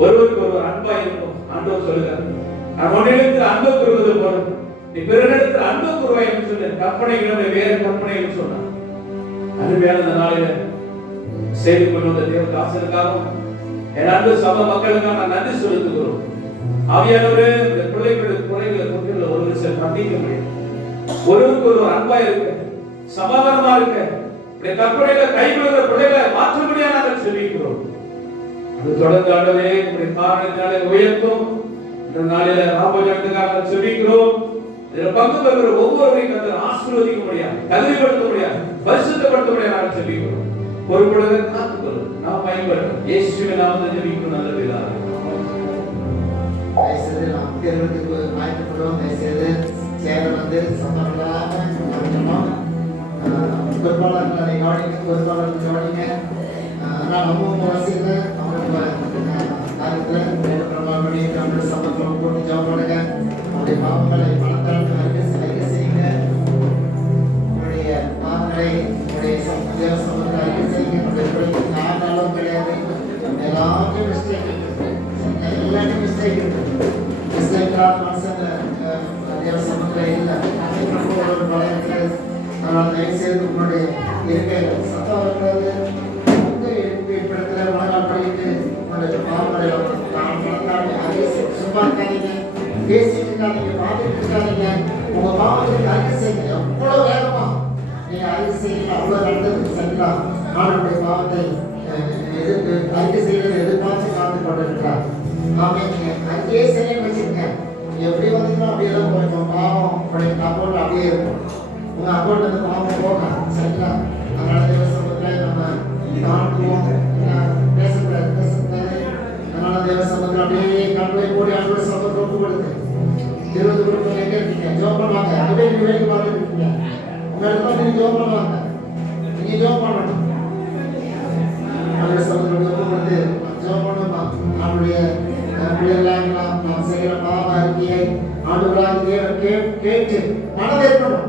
ஒருவருக்கு ஒருவர் அன்பா இருக்கும். ஆண்டவர் சொல்லுகிறார், நான் உன்னிடத்தில் அன்பு கூறுவது போல நீ பிறரிடத்தில் அன்பு கூறுவாய் என்று சொன்ன கற்பனைகளை வேறு கற்பனைகள் சொன்னார். அருமையான இந்த நாளில செய்து கொண்டு வந்த தேவதாசனுக்காகவும் என் அன்பு சபை மக்களுக்காக நான் நன்றி செலுத்துகிறோம். ஆவியானவரே, இந்த பிள்ளைகளுடைய குறைகளை குற்றங்களை ஒரு விஷயம் மன்னிக்க முடியும். ஒருவருக்கு ஒரு அன்பா இருக்க, சமாதானமா இருக்க, இப்படி கற்பனைகளை கைவிடுகிற பிள்ளைகளை மாற்ற முடியாது நாங்கள் செபிக்கிறோம். அது தொடர்ந்து ஆண்டவரே உங்களுடைய காரணத்தினாலே உயர்த்தும். இந்த நாளில ராபோஜனத்துக்காக செபிக்கிறோம். இதில் பங்கு பெறுகிற ஒவ்வொருவரையும் ஆசீர்வதிக்க முடியாது, தகுதிப்படுத்த முடியாது, பரிசுத்தப்படுத்த முடியாது நாங்கள் செபிக்கிறோம். பொறுப்புடன் காத்துக்கொள்ளும். நாம் பயன்படும் இயேசுவின் நாமத்தில் ஜெபிக்கிறோம் நல்ல பிதாவே. தயவுசெய்து நாம் தேர்வுக்கு ஆயத்தப்படுவோம். தயவுசெய்து சேர வந்து சத்தமில்லாம கவனிக்கணும். பொறுப்பாளர்களை கவனிங்க, பொறுப்பாளர்கள் கவனிங்க. ஆனால் நம்ம வசதியில் அவங்களுக்கு காலத்தில் பிரபாவடி நம்மளுடைய சமத்துவம் போட்டு ஜெபம் பண்ணுங்க. அவருடைய பாவங்களை பணத்தால் அறிக்கை செய்யுங்க. உங்களுடைய பாவங்களை உங்களுடைய தேவ சமூகத்தில் அறிக்கை செய்யுங்க. உங்களுடைய பிள்ளைக்கு யாராலும் கிடையாது. எல்லாமே மிஸ்டேக் இருக்கு. எல்லாமே மிஸ்டேக் இருக்கு. மிஸ்டேக்கான மனுஷன் தேவ சமூகத்தில் இல்லை. ஒரு பழைய அதனால் தயவு செய்து உங்களுடைய இருக்கையில் சத்தம் வருகிறது. ஏற்படுத்துகிற மனநாள் படிக்கிட்டு உங்களுடைய பாவங்களை சும்மா இருக்காதீங்க, பேசிட்டு இருக்காதீங்க, பார்த்துட்டு இருக்காதீங்க. உங்கள் பாவத்துக்கு அறிக்கை செய்யுங்க. எவ்வளோ வேகமா நீங்கள் அறிக்கை செய்யலாம் அவ்வளோ நடந்ததுக்கு சரிங்களா? ஆளுடைய பாவத்தை அறிக்கை செய்யறது எதிர்பார்த்து காத்து கொண்டிருக்கிறார். நாம அறிக்கையே செய்ய வச்சுருங்க. எப்படி வந்தீங்களோ அப்படியே தான் போயிருக்கோம். பாவம் உங்களுடைய அக்கௌண்ட் அப்படியே இருக்கும். உங்கள் அக்கௌண்ட் அந்த பாவம் போகலாம் சரிங்களா? அதனால தேவசமத்தில் நம்ம காணுவோம். பேசக்கூடாது. அதனால தேவசமத்தில் அப்படியே கண்களை போடி அன்போட சமத்தை ஒப்பு கொடுத்து 20 குடும்பம் எங்கே இருக்கீங்க? ஜோம் பண்ணுவாங்க. அப்படியே நீங்கள் வேலைக்கு பார்த்துட்டு இருக்கீங்க. உங்கள் இடத்துல நீங்கள் ஜோம் பண்ணுவாங்க. நீங்கள் ஜோம் பண்ணணும். அவருடைய சமத்தில் ஒப்பு கொடுத்து ஜோம் பண்ணுமா? அவருடைய பிள்ளைகளாக நாம் செய்கிற பாவ அறிக்கையை ஆண்டுகளாக கேட்டு மனதிற்கணும்.